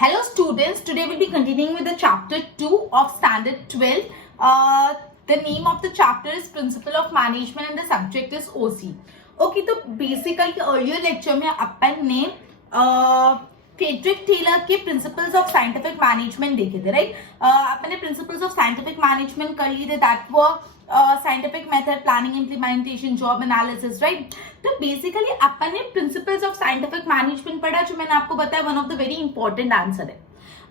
Hello students, today we'll be continuing with the chapter 2 of standard 12. The name of the chapter is Principle of Management and the subject is OC. Okay, तो basically earlier lecture में अपन ने Frederick Taylor के principles of scientific management देखे थे, right? अपन ने principles of scientific management कर लिए थे, that were scientific method, planning, implementation, job analysis, right? तो बेसिकली अपन ने प्रिंसिपल्स ऑफ साइंटिफिक मैनेजमेंट पढ़ा, जो मैंने आपको बताया one of the very important answer है.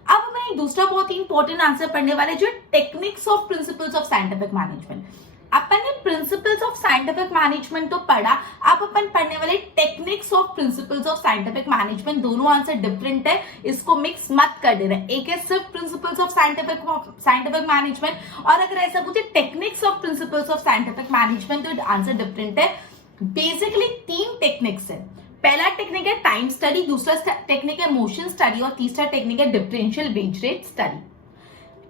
अब मैं दूसरा बहुत ही इंपॉर्टेंट आंसर पढ़ने वाले जो techniques of principles of scientific management. अपन ने प्रिंसिपल्स ऑफ साइंटिफिक मैनेजमेंट तो पढ़ा, अब अपन पढ़ने वाले techniques of principles of scientific management. दोनों आंसर डिफरेंट है, इसको मिक्स मत कर देना. एक है सिर्फ प्रिंसिपल्स ऑफ साइंटिफिक मैनेजमेंट और अगर ऐसा पूछे techniques of principles of scientific management तो आंसर डिफरेंट है. बेसिकली 3 टेक्निक्स है. पहला टेक्निक है टाइम स्टडी, दूसरा टेक्निक है मोशन स्टडी और तीसरा टेक्निक है differential wage rate study.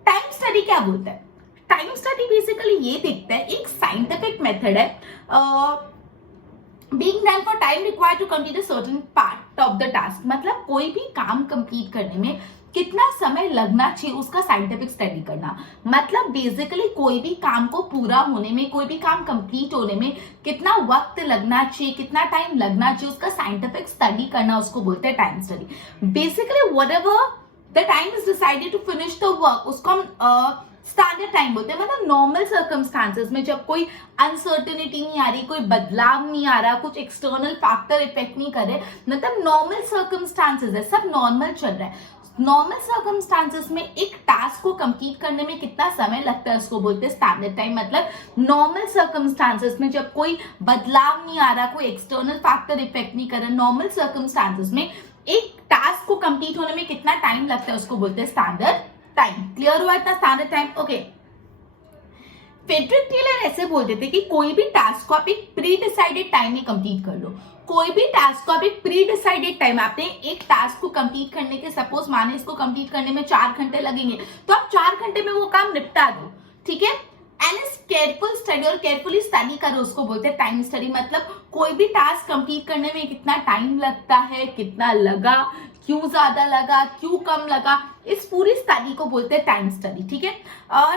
Time study क्या बोलता है? टाइम स्टडी बेसिकली ये देखता है, एक साइंटिफिक मेथड है being done for time required to complete a certain part of the task. मतलब कोई भी काम कंप्लीट करने में कितना समय लगना चाहिए उसका साइंटिफिक स्टडी करना. मतलब बेसिकली कोई भी काम को पूरा होने में, कोई भी काम कंप्लीट होने में कितना वक्त लगना चाहिए, कितना टाइम लगना चाहिए, उसका साइंटिफिक स्टडी करना, उसको बोलते हैं time study. Basically whatever the time is decided to finish the work, उसको हम स्टैंडर्ड टाइम बोलते हैं. मतलब नॉर्मल सर्कमस्टांसेस में जब कोई अनसर्टेनिटी नहीं आ रही, कोई बदलाव नहीं आ रहा, कुछ एक्सटर्नल फैक्टर इफेक्ट नहीं कर रहे, मतलब नॉर्मल सर्कमस्टांसेस है, सब नॉर्मल चल रहा है. नॉर्मल सर्कमस्टांसेस में एक टास्क को कंप्लीट करने में कितना समय लगता है उसको बोलते हैं स्टैंडर्ड टाइम. मतलब नॉर्मल सर्कमस्टांसेस में जब कोई बदलाव नहीं आ रहा, कोई एक्सटर्नल फैक्टर इफेक्ट नहीं कर रहा, नॉर्मल सर्कमस्टांसेस में एक टास्क को कंप्लीट होने में कितना टाइम लगता है उसको बोलते हैं स्टैंडर्ड टाइम. क्लियर हुआ इतना standard time? Okay. Frederick Taylor ऐसे बोलते थे कि कोई भी टास्क को आप एक प्री डिसाइडेड टाइम में कंप्लीट कर लो. कोई भी टास्क को आप एक प्री डिसाइडेड टाइम, आपने एक टास्क को कंप्लीट करने के, सपोज माने इसको कंप्लीट करने में 4 घंटे लगेंगे, तो आप 4 घंटे में वो काम निपटा दो, ठीक है? एंड इस केयरफुल स्टडी और केयरफुली स्टडी करो, उसको बोलते हैं टाइम स्टडी. मतलब कोई भी टास्क कंप्लीट करने में कितना टाइम लगता है, कितना लगा, क्यों ज्यादा लगा, क्यों कम लगा, इस पूरी स्टडी को बोलते हैं टाइम स्टडी. ठीक है?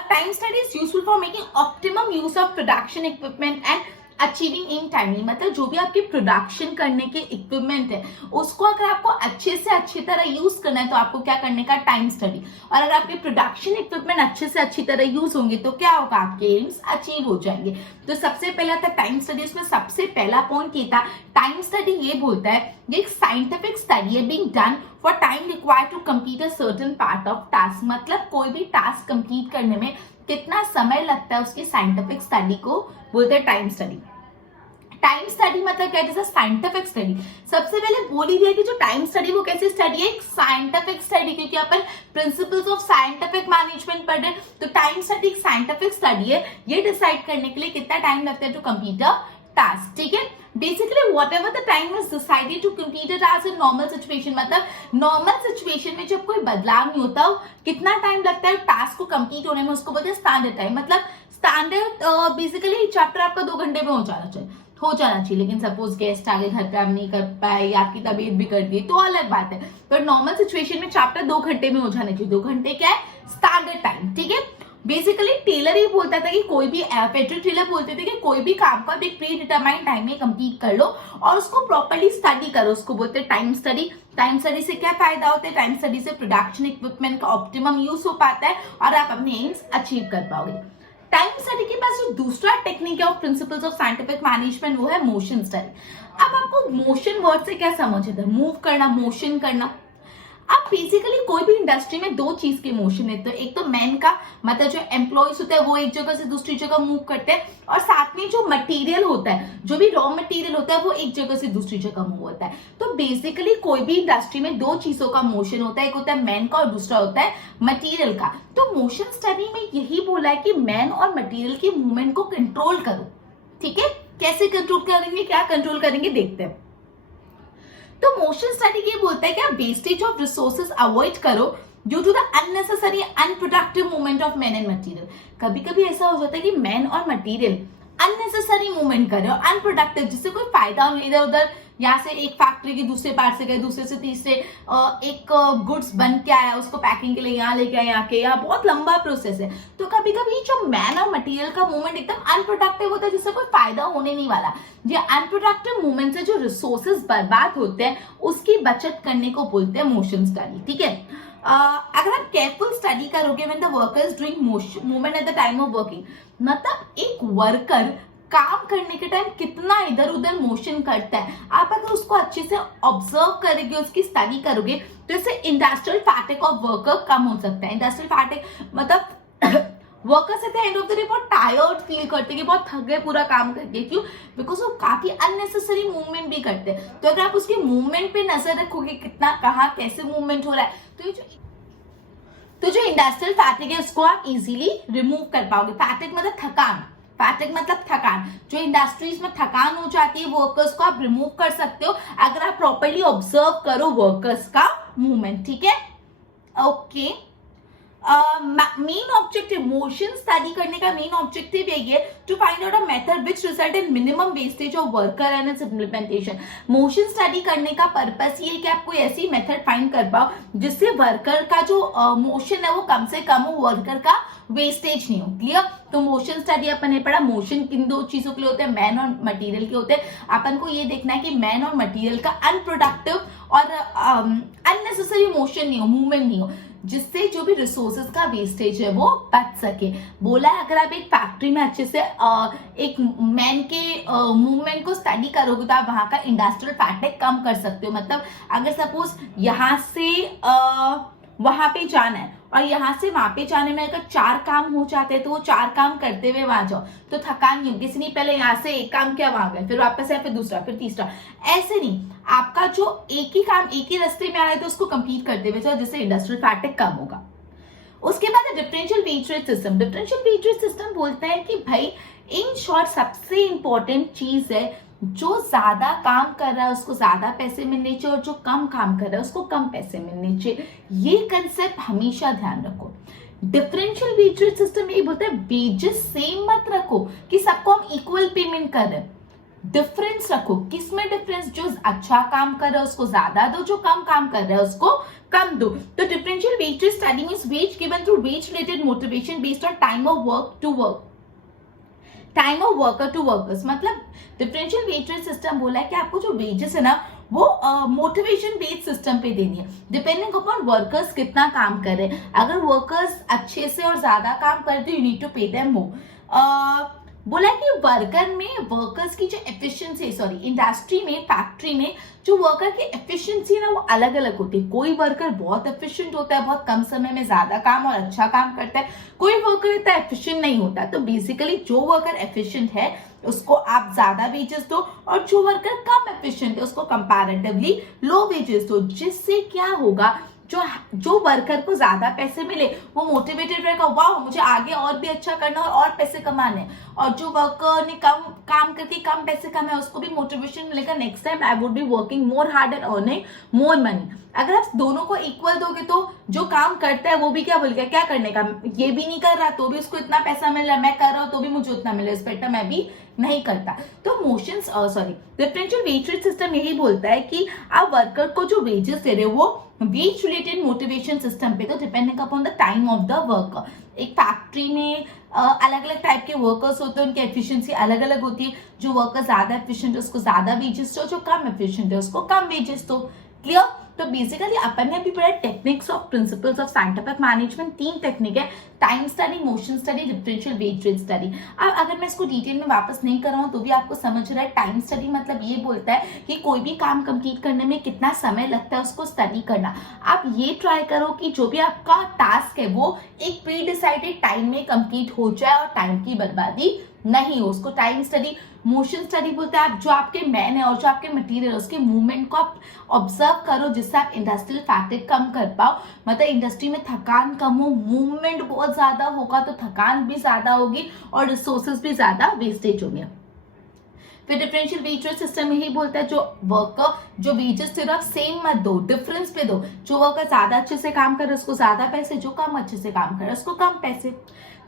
Time study is useful for making optimum use of production equipment and achieving in timing. मतलब जो भी आपकी प्रोडक्शन करने के इक्विपमेंट है उसको अगर आपको अच्छे से अच्छी तरह यूज करना है तो आपको क्या करने का? Time study. और अगर आपके प्रोडक्शन इक्विपमेंट अच्छे से अच्छी तरह यूज होंगे तो क्या होगा? आपके एम्स अचीव हो जाएंगे. तो सबसे पहला था टाइम स्टडी. उसमें सबसे पहला पॉइंट ये था, टाइम स्टडी ये बोलता है ये एक साइंटिफिक स्टडी है being done for time required to complete a certain part of task. मतलब कोई भी टास्क कंप्लीट करने में कितना समय लगता है उसकी साइंटिफिक स्टडी को बोलते हैं टाइम स्टडी. टाइम स्टडी मतलब क्या? It is a scientific study. सबसे पहले बोल ही दिया कि जो टाइम स्टडी वो कैसी स्टडी है? एक साइंटिफिक स्टडी, क्योंकि अपन प्रिंसिपल्स ऑफ साइंटिफिक मैनेजमेंट पढ़ रहे हैं. तो टाइम स्टडी एक साइंटिफिक स्टडी है, ये डिसाइड करने के लिए कितना टाइम लगता है टू कंप्लीट अ टास्क. ठीक है? Basically whatever the time is decided to complete a task in normal situation. मतलब नॉर्मल सिचुएशन में जब कोई बदलाव नहीं होता, कितना टाइम लगता है टास्क को कंप्लीट होने में, उसको बोलते हैं स्टैंडर्ड टाइम. मतलब स्टैंडर्ड बेसिकली चैप्टर आपका 2 घंटे में हो जाना चाहिए. लेकिन सपोज गेस्ट आगे घर पे आप नहीं कर पाए या आपकी तबीयत भी कर दी तो अलग बात है. पर नॉर्मल सिचुएशन में चैप्टर 2 घंटे में हो जाना चाहिए. 2 घंटे क्या है? Standard time. ठीक है? बेसिकली टेलर ये बोलता था कि कोई भी, फ्रेडरिक टेलर बोलते थे कि कोई भी काम को आप एक प्री डिटरमाइंड टाइम में कंप्लीट कर लो और उसको प्रॉपर्ली स्टडी करो, उसको बोलते हैं टाइम स्टडी. टाइम स्टडी से क्या फायदा होता है? टाइम स्टडी से प्रोडक्शन इक्विपमेंट का ऑप्टिमम यूज हो पाता है और आप अपने एम्स अचीव कर पाओगे. टाइम स्टडी के पास जो दूसरा टेक्निक है of principles of scientific management वो है मोशन स्टडी. अब आपको मोशन वर्ड से क्या समझ आता है? मूव करना, मोशन करना. अब बेसिकली कोई भी इंडस्ट्री में 2 चीज के मोशन है. तो एक तो मैन का, मतलब जो एम्प्लॉयज होता है वो एक जगह से दूसरी जगह मूव करते हैं, और साथ में जो मटेरियल होता है, जो भी रॉ मटेरियल होता है वो एक जगह से दूसरी जगह मूव होता है. तो बेसिकली कोई भी इंडस्ट्री में 2 चीजों का मोशन होता है, एक होता है मैन का और दूसरा होता है मटेरियल का. तो मोशन स्टडी में यही बोला है कि मैन और मटेरियल की मूवमेंट को कंट्रोल करो. ठीक है? कैसे कंट्रोल करेंगे, क्या कंट्रोल करेंगे, देखते हैं. तो मोशन स्टडी ये बोलता है कि आप वेस्टेज ऑफ रिसोर्सेज अवॉइड करो due to the unnecessary unproductive movement of man and material. कभी कभी ऐसा हो जाता है कि मैन और मटेरियल अननेसेसरी मूवमेंट कर रहे हो, अनप्रोडक्टिव, जिससे कोई फायदा नहीं, इधर उधर यहाँ से एक फैक्ट्री के दूसरे पार्ट से गए, दूसरे से तीसरे, एक गुड्स बन के आया, उसको पैकिंग के लिए यहाँ लेके आए, यहाँ बहुत लंबा प्रोसेस है। तो कभी कभी जो मैन और मटेरियल का मूवमेंट एकदम अनप्रोडक्टिव होता है, जिससे कोई फायदा होने नहीं वाला। ये अनप्रोडक्टिव मूवमेंट से जो रिसोर्सेज बर्बाद होते हैं उसकी बचत करने को बोलते हैं मोशन स्टडी, ठीक है। अगर आप केयरफुल स्टडी करोगे when the worker is doing movement at the time of working, मतलब एक वर्कर काम करने के टाइम कितना इधर उधर मोशन करता है, आप अगर उसको अच्छे से ऑब्जर्व करोगे, उसकी स्टडी करोगे, तो इससे इंडस्ट्रियल फैटिग ऑफ वर्कर कम हो सकता है। इंडस्ट्रियल फैटिग मतलब workers at the end of the day बहुत टायर्ड फील करते हैं, बहुत थक गए पूरा काम करके। क्यों? बिकॉज वो काफी अननेसेसरी मूवमेंट भी करते हैं। तो अगर आप उसके मूवमेंट पे नजर रखोगे, कितना कहाँ कैसे मूवमेंट हो रहा है, तो जो इंडस्ट्रियल फैटिग है उसको आप इजीली रिमूव कर पाओगे। फैटिग मतलब थकान, फैटिग मतलब थकान। जो इंडस्ट्रीज में थकान हो जाती है वर्कर्स को आप रिमूव कर सकते हो अगर आप प्रॉपर्ली ऑब्जर्व करो वर्कर्स का मूवमेंट, ठीक है। Okay, main objective motion study करने का मेन ऑब्जेक्टिव यही है to find out a method which result in minimum wastage of worker and its implementation. Motion study करने का पर्पस ये है कि आप कोई ऐसी मेथड फाइंड कर पाओ जिससे वर्कर का जो मोशन है वो कम से कम हो, वर्कर का वेस्टेज नहीं हो। क्लियर? तो मोशन स्टडी अपन ने पढ़ा, मोशन किन दो चीजों के लिए होते हैं, मैन और मटेरियल के होते हैं। अपन को ये देखना है कि मैन और मटेरियल का अनप्रोडक्टिव और अननेसेसरी मोशन नहीं हो, मूवमेंट नहीं हो, जिससे जो भी रिसोर्सेज का वेस्टेज है वो बच सके। बोला है अगर आप एक फैक्ट्री में अच्छे से एक मैन के मूवमेंट को स्टडी करोगे तो आप वहां का इंडस्ट्रियल फैटिग कम कर सकते हो। मतलब अगर सपोज यहाँ से वहां पे जाना है और यहाँ से वहां पे जाने में अगर 4 काम हो जाते हैं तो वो 4 काम करते हुए वहां जाओ तो थकान नहीं होगी। इसलिए पहले यहाँ से एक काम किया, वहां गए, फिर वापस आए, फिर दूसरा, फिर तीसरा, ऐसे नहीं। आपका जो एक ही काम एक ही रास्ते में आ रहा है तो उसको कंप्लीट करते हुए जाओ, जिससे इंडस्ट्रियल फैटिग कम होगा। उसके बाद differential wage rate system. Differential wage rate system बोलता है कि भाई इन शॉर्ट सबसे इंपॉर्टेंट चीज है, जो ज्यादा काम कर रहा है उसको ज्यादा पैसे मिलने चाहिए और जो कम काम कर रहा है उसको कम पैसे मिलने चाहिए। ये कंसेप्ट हमेशा ध्यान रखो। डिफरेंशियल वेज रेट सिस्टम यही बोलता है वेजेस सेम मत रखो कि सबको हम इक्वल पेमेंट कर रहे हैं, डिफरेंस रखो। किसमें डिफरेंस? जो अच्छा काम कर रहा है उसको ज्यादा दो, जो कम काम कर रहा है उसको कम दो। तो differential wage rate study means wage given through wage related motivation based on time of work to work, time of worker to workers. मतलब डिफरेंशियल वेज रेट सिस्टम बोला है कि आपको जो वेजेस है ना वो मोटिवेशन बेस्ड सिस्टम पे देनी है, डिपेंडिंग अपॉन वर्कर्स कितना काम कर रहे हैं। अगर वर्कर्स अच्छे से और ज्यादा काम करते हैं you need to pay them more. बोला कि वर्कर्स की जो एफिशिएंसी, सॉरी इंडस्ट्री में, फैक्ट्री में जो वर्कर की एफिशिएंसी है ना वो अलग अलग होती है। कोई वर्कर बहुत एफिशिएंट होता है, बहुत कम समय में ज्यादा काम और अच्छा काम करता है, कोई वर्कर इतना एफिशिएंट नहीं होता। तो बेसिकली जो वर्कर एफिशिएंट है उसको आप ज्यादा वेजेस दो और जो वर्कर कम एफिशिएंट है उसको कंपैरेटिवली लो वेजेस दो, जिससे क्या होगा, जो वर्कर को ज्यादा पैसे मिले वो मोटिवेटेड रहेगा, वाह मुझे आगे और भी अच्छा करना और पैसे कमाने। और जो वर्कर ने कम काम करके कम पैसे कमाए उसको भी मोटिवेशन मिलेगा, next time I would be working more hard and earning more money. अगर आप दोनों को इक्वल दोगे तो जो काम करता है वो भी क्या बोलेगा, क्या करने का, ये भी नहीं कर रहा तो भी उसको इतना पैसा मिल रहा है, मैं कर रहा हूं तो भी मुझे उतना मिल रहा है, इस बेटर मैं भी नहीं करता। तो डिफरेंशियल वेज रेट सिस्टम यही बोलता है कि आप वर्कर को जो वेजेस दे रहे हो वो वेज रिलेटेड मोटिवेशन सिस्टम पे, तो depending upon the time of the worker. एक फैक्ट्री में अलग अलग टाइप के वर्कर्स होते हैं, उनकी एफिशिएंसी अलग अलग होती है। जो वर्कर ज्यादा एफिशिएंट है उसको ज्यादा वेजेस दो, जो कम एफिशिएंट है उसको कम वेजेस दो। क्लियर? तो बेसिकली अपन ने अभी पढ़ा techniques of principles of scientific management. 3 technique है, time study, motion study, differential wage rate study. अब अगर मैं इसको डिटेल में वापस नहीं कर रहा हूं तो भी आपको समझ रहा है। टाइम स्टडी मतलब ये बोलता है कि कोई भी काम कंप्लीट करने में कितना समय लगता है उसको स्टडी करना। आप ये ट्राई करो कि जो भी आपका टास्क है वो एक प्री डिसाइडेड टाइम में कंप्लीट हो जाए और टाइम की बर्बादी नहीं हो, उसको टाइम स्टडी। मोशन स्टडी बोलते हैं आप जो आपके मैन है और जो आपके मटेरियल उसके मूवमेंट को आप ऑब्जर्व करो, जिससे आप इंडस्ट्रियल फैटिग कम कर पाओ। मतलब इंडस्ट्री में थकान कम हो, मूवमेंट बहुत ज्यादा होगा तो थकान भी ज्यादा होगी और रिसोर्सेज भी ज्यादा वेस्टेज होंगे। फिर डिफरेंशियल वेज रेट सिस्टम यही बोलता है जो वर्कर जो वेजेस दे रहे हो आप सेम मत दो, डिफरेंस पे दो। जो अगर ज्यादा अच्छे से काम कर रहे उसको ज्यादा पैसे, जो कम अच्छे से काम कर रहे उसको कम पैसे।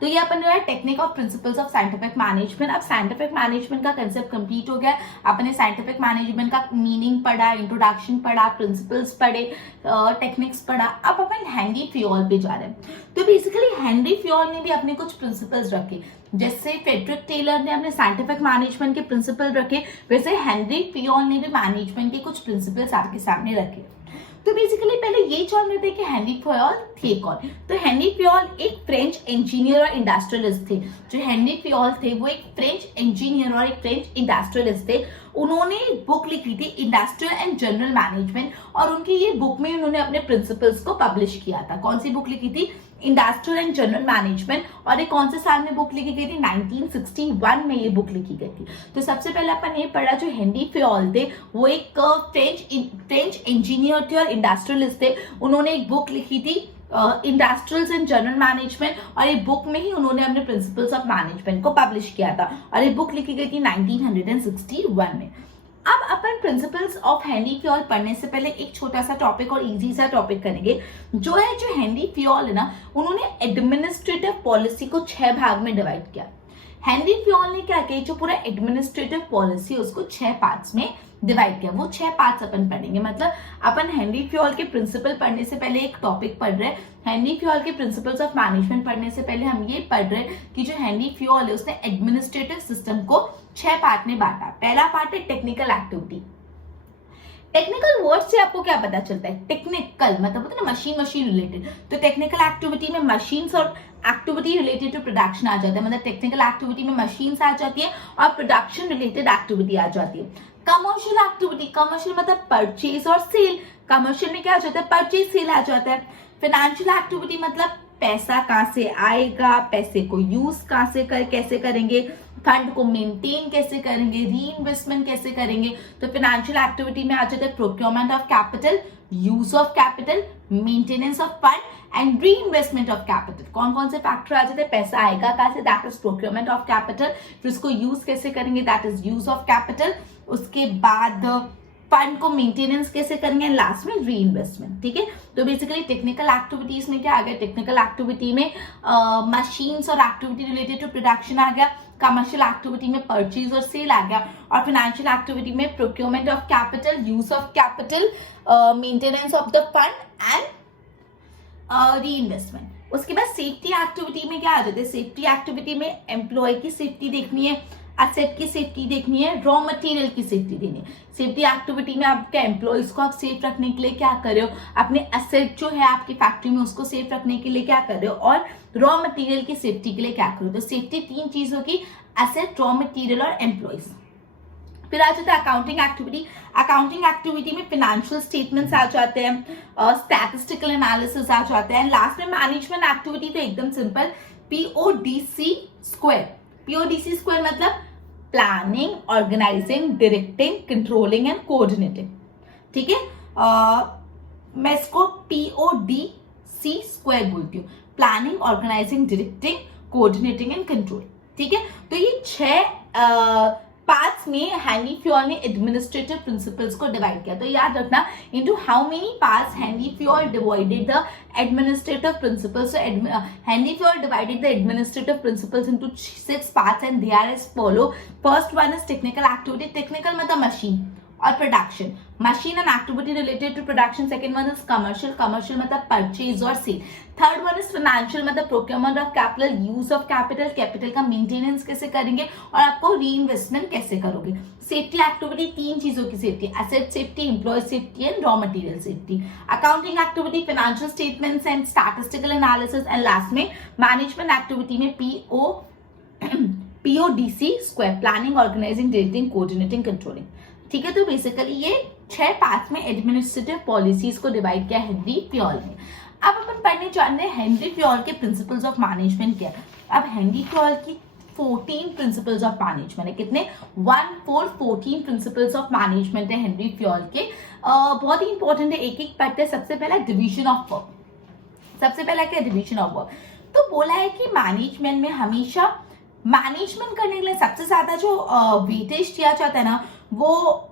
तो ये अपन जो है technique of principles of scientific management. अब साइंटिफिक मैनेजमेंट का कंसेप्ट कंप्लीट हो गया। अपने साइंटिफिक मैनेजमेंट का मीनिंग पढ़ा, इंट्रोडक्शन पढ़ा, प्रिंसिपल्स पढ़े, टेक्निक्स पढ़ा। अब अपन हेनरी फ्योल पे जा रहे हैं। तो बेसिकली हेनरी फ्योल ने भी अपने कुछ प्रिंसिपल्स रखे। जैसे फ्रेडरिक टेलर ने अपने साइंटिफिक मैनेजमेंट के प्रिंसिपल रखे, वैसे हेनरी फ्योल ने भी मैनेजमेंट के कुछ प्रिंसिपल्स आपके सामने रखे। तो बेसिकली पहले ये जान लेते हैं कि हेनरी फ्योल थे कौन। तो हेनरी फ्योल एक फ्रेंच इंजीनियर और इंडस्ट्रियलिस्ट थे। जो हेनरी फ्योल थे वो एक फ्रेंच इंजीनियर और एक फ्रेंच इंडस्ट्रियलिस्ट थे। उन्होंने एक बुक लिखी थी इंडस्ट्रियल एंड जनरल मैनेजमेंट, और उनकी ये बुक में उन्होंने अपने प्रिंसिपल्स को पब्लिश किया था। कौन सी बुक लिखी थी? Industrial and general management. और ये कौन से साल में बुक लिखी गई थी? 1961 में ये बुक लिखी गई थी। तो सबसे पहले अपन ये पढ़ा, जो हेनरी फ्योल थे वो एक फ्रेंच इंजीनियर थे और इंडस्ट्रियलिस्ट थे। उन्होंने एक बुक लिखी थी इंडस्ट्रियल्स एंड जनरल मैनेजमेंट, और ये बुक में ही उन्होंने अपने प्रिंसिपल्स ऑफ मैनेजमेंट को पब्लिश किया था, और ये बुक लिखी गई थी 1961 में। अब अपन प्रिंसिपल्स ऑफ हेनरी फ्योल पढ़ने से पहले एक छोटा सा टॉपिक और इजी सा टॉपिक करेंगे, जो हेनरी फ्योल है ना, उन्होंने एडमिनिस्ट्रेटिव पॉलिसी को 6 भाग में डिवाइड किया। हेनरी फ्योल ने क्या किया, जो पूरा एडमिनिस्ट्रेटिव पॉलिसी उसको 6 पार्ट्स में डिवाइड किया। वो 6 पार्ट्स अपन पढ़ेंगे। मतलब अपन हेनरी फ्योल के प्रिंसिपल पढ़ने से पहले एक टॉपिक पढ़ रहे हैं। हेनरी फ्योल के प्रिंसिपल्स ऑफ मैनेजमेंट पढ़ने से पहले हम ये पढ़ रहे हैं कि जो हेनरी फ्योल है उसने एडमिनिस्ट्रेटिव सिस्टम को 6 पार्ट में बांटा। पहला पार्ट है टेक्निकल एक्टिविटी। टेक्निकल वर्ड से आपको क्या पता चलता है? टेक्निकल मतलब होता है ना मशीन रिलेटेड। तो टेक्निकल एक्टिविटी में मशीन्स और एक्टिविटी रिलेटेड टू प्रोडक्शन आ जाता है। मतलब टेक्निकल एक्टिविटी में मशीन्स आ जाती है और प्रोडक्शन रिलेटेड एक्टिविटी आ जाती है। कमर्शियल एक्टिविटी, कमर्शियल मतलब परचेज और सेल। कमर्शियल में क्या आ जाता है? परचेज सेल आ जाता है। फाइनेंशियल एक्टिविटी मतलब पैसा कहाँ से आएगा, पैसे को यूज कहाँ से कैसे करेंगे, फंड को मेंटेन कैसे करेंगे, री इन्वेस्टमेंट कैसे करेंगे। तो फाइनेंशियल एक्टिविटी में आ जाता है procurement of capital, use of capital, maintenance of fund and re investment of capital. कौन कौन से फैक्टर आ जाते हैं? पैसा आएगा कहाँ से, that is procurement of capital. फिर उसको यूज कैसे करेंगे, that is use of capital. उसके बाद फंड को मेंटेनेंस कैसे करेंगे, लास्ट में री इन्वेस्टमेंट। ठीक है, तो बेसिकली टेक्निकल एक्टिविटीज में क्या आ गया? टेक्निकल एक्टिविटी में मशीन्स और एक्टिविटी रिलेटेड टू प्रोडक्शन आ गया। कमर्शियल एक्टिविटी में परचेज और सेल आ गया, और फाइनेंशियल एक्टिविटी में procurement of capital, use of capital, maintenance of the fund and re investment. उसके बाद सेफ्टी एक्टिविटी में क्या आ जाता है? सेफ्टी एक्टिविटी में एम्प्लॉय की सेफ्टी देखनी है, एसेट की सेफ्टी देखनी है, रॉ मटेरियल की सेफ्टी देनी है। सेफ्टी एक्टिविटी में आपके एम्प्लॉयज को आप सेफ रखने के लिए क्या कर रहे हो, अपने एसेट जो है आपकी फैक्ट्री में उसको सेफ रखने के लिए क्या कर रहे हो, और रॉ मटेरियल की सेफ्टी के लिए क्या करो। तो सेफ्टी 3 चीजों की, एसेट, रॉ मटेरियल और एम्प्लॉयज। फिर आ जाता है अकाउंटिंग एक्टिविटी। अकाउंटिंग एक्टिविटी में फाइनेंशियल स्टेटमेंट्स आ जाते हैं, स्टैटिस्टिकल एनालिसिस आ जाते हैं। लास्ट में मैनेजमेंट एक्टिविटी तो एकदम simple, PODC square. PODC square मतलब planning, organising, directing, controlling and coordinating. ठीक है, मैं इसको PODC स्क्वायर बोलती हूँ, planning, organising, directing, coordinating and controlling. ठीक है, तो ये 6 पार्ट्स में हेनरी फ्योल ने एडमिनिस्ट्रेटिव प्रिंसिपल्स को डिवाइड किया। तो याद रखना, into how many parts Henri Fayol divided the administrative principles. So Henri Fayol divided the administrative principles into 6 parts and they are as follow. First one is technical activity. Technical मतलब machine और production, machine and activity related to production. Second one is commercial, commercial मतलब purchase और sale. Third one is financial मतलब procurement of capital, use of capital, capital का maintenance कैसे करेंगे और आपको री इन्वेस्टमेंट कैसे करोगे। सेफ्टी एक्टिविटी 3 चीजों की safety, asset safety, employ safety and raw material safety. Accounting activity financial statements and statistical analysis, and last में मैनेजमेंट एक्टिविटी में PODC square, planning, organising, directing, coordinating, controlling. ठीक है, तो बेसिकली ये 6 पार्ट्स में administrative policies को divide किया Henry Fayol ने। अब अपन पढ़ने जान रहे हैं हेनरी फ्योल के प्रिंसिपल्स ऑफ मैनेजमेंट क्या। अब हेनरी फ्योल की 14 प्रिंसिपल्स ऑफ मैनेजमेंट है। कितने? 14 प्रिंसिपल्स ऑफ मैनेजमेंट है हेनरी फ्योल के। बहुत ही इंपॉर्टेंट है, एक एक पढ़ते हैं। सबसे पहला डिवीजन ऑफ वर्क। सबसे पहला क्या? Division of work. तो बोला है कि मैनेजमेंट में हमेशा मैनेजमेंट करने के लिए सबसे ज्यादा जो वेटेज दिया जाता है ना, वो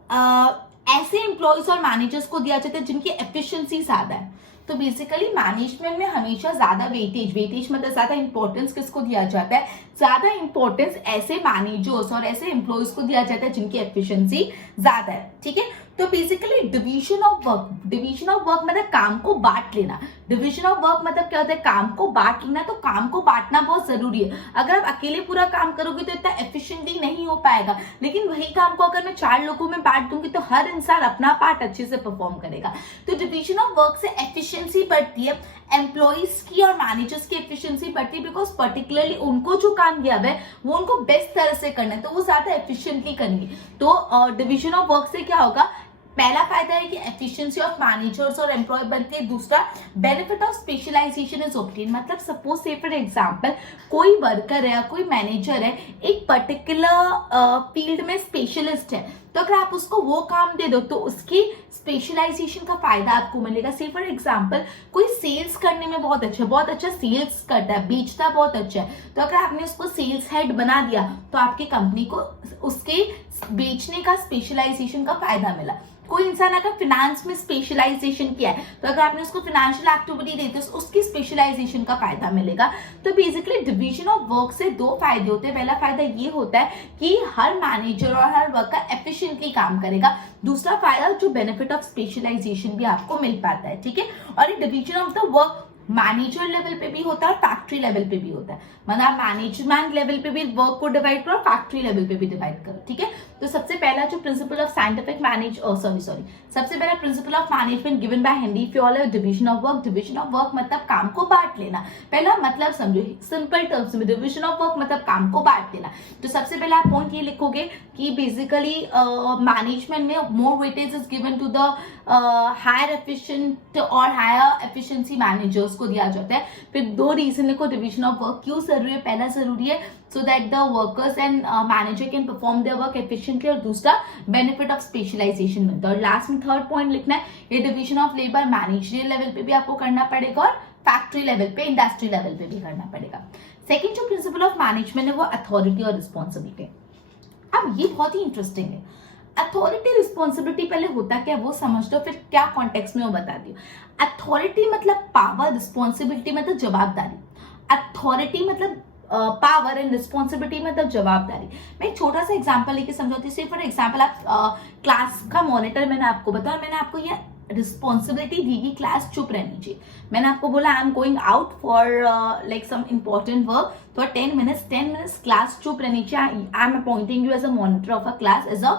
ऐसे एम्प्लॉयज और मैनेजर्स को दिया जाता है जिनकी एफिशिएंसी ज्यादा है। तो बेसिकली मैनेजमेंट में हमेशा ज्यादा वेटेज मतलब ज्यादा इंपॉर्टेंस किसको दिया जाता है, ज्यादा इंपॉर्टेंस ऐसे मैनेजर्स और ऐसे एम्प्लॉयज को दिया जाता है जिनकी एफिशिएंसी ज्यादा है। ठीक है, तो बेसिकली डिवीजन ऑफ वर्क मतलब काम को बांट लेना। डिवीजन ऑफ वर्क मतलब क्या होता है, काम को बांट लेना। तो काम को बांटना बहुत जरूरी है। अगर आप अकेले पूरा काम करोगे तो इतना एफिशिएंटली नहीं हो पाएगा, लेकिन वही काम को अगर मैं 4 लोगों में बांट दूंगी तो हर इंसान अपना पार्ट अच्छे से परफॉर्म करेगा। तो डिवीजन ऑफ वर्क से एफिशिएंसी बढ़ती है, एम्प्लॉइज की और मैनेजर्स की एफिशिएंसी बढ़ती है, बिकॉज पर्टिकुलरली उनको जो काम दिया हुआ है वो उनको बेस्ट तरह से करना है, तो वो ज्यादा एफिशिएंटली करेंगे। तो डिवीजन ऑफ वर्क से क्या होगा, पहला फायदा है कि एफिशिएंसी ऑफ मैनेजर्स और एम्प्लॉय बनती है। दूसरा, benefit of specialisation is obtain. मतलब सपोज से फॉर एग्जांपल कोई वर्कर है, कोई मैनेजर है, एक पर्टिकुलर फील्ड में स्पेशलिस्ट है, तो अगर आप उसको वो काम दे दो तो उसकी स्पेशलाइजेशन का फायदा आपको मिलेगा। से फॉर एग्जांपल कोई सेल्स करने में बहुत अच्छा सेल्स करता है, बेचता बहुत अच्छा है, तो अगर आपने उसको सेल्स हेड बना दिया तो आपकी कंपनी को उसके बेचने का स्पेशलाइजेशन का फायदा मिला। कोई इंसान अगर फिनेंस में स्पेशलाइजेशन किया है तो अगर आपने उसको फाइनेंशियल एक्टिविटी दी तो उसकी स्पेशलाइजेशन का फायदा मिलेगा। तो बेसिकली डिवीजन ऑफ वर्क से 2 फायदे होते हैं। पहला फायदा ये होता है कि हर मैनेजर और हर वर्कर एफिशिएंटली काम करेगा। दूसरा फायदा जो बेनिफिट ऑफ स्पेशलाइजेशन भी आपको मिल पाता है। ठीक है, और ये division of the work manager level पे भी होता है और फैक्ट्री लेवल पे भी होता है। मतलब आप मैनेजमेंट लेवल पे भी वर्क को डिवाइड करो, फैक्ट्री लेवल पे भी डिवाइड करो। ठीक है, तो सबसे पहला जो प्रिंसिपल ऑफ साइंटिफिक सबसे पहला principle of management given by Henry Fayol, division of work. Division of work मतलब काम को बांट लेना। पहला मतलब समझो सिंपल टर्म्स में, डिवीजन ऑफ वर्क मतलब काम को बांट लेना। तो सबसे पहला आप पॉइंट ये लिखोगे कि बेसिकली मैनेजमेंट में more weightage is given to the higher efficient और हायर एफिशिएंसी मैनेजर्स को दिया जाता है। फिर 2 रीजन लिखो डिवीजन ऑफ वर्क क्यों जरूरी है। पहला जरूरी है so that the workers and manager can perform their work efficiently, और दूसरा बेनिफिट ऑफ स्पेशलाइजेशन मिलता है। और लास्ट में 3rd पॉइंट लिखना है, ये division of labour managerial level पे भी आपको करना पड़ेगा और फैक्ट्री लेवल पे, इंडस्ट्री लेवल पे भी करना पड़ेगा। सेकेंड जो प्रिंसिपल ऑफ मैनेजमेंट है वो अथॉरिटी और रिस्पॉन्सिबिलिटी। अब ये बहुत ही इंटरेस्टिंग है। अथॉरिटी रिस्पॉन्सिबिलिटी पहले होता क्या वो समझ दो, फिर क्या कॉन्टेक्स्ट में वो बता दी। अथॉरिटी मतलब पावर, रिस्पॉन्सिबिलिटी मतलब जवाबदारी। अथॉरिटी मतलब पावर एंड रिस्पॉन्सिबिलिटी मतलब जवाबदारी। मैं एक छोटा सा एग्जांपल लेके समझाती हूँ। फॉर एग्जांपल आप क्लास का मॉनिटर, मैंने आपको बताया, मैंने आपको ये रिस्पॉन्सिबिलिटी दी कि क्लास चुप रहनी चाहिए। मैंने आपको बोला I am going out for like some important work, तो 10 मिनट्स क्लास चुप रहनी चाहिए। I am appointing you as a monitor of a class, as a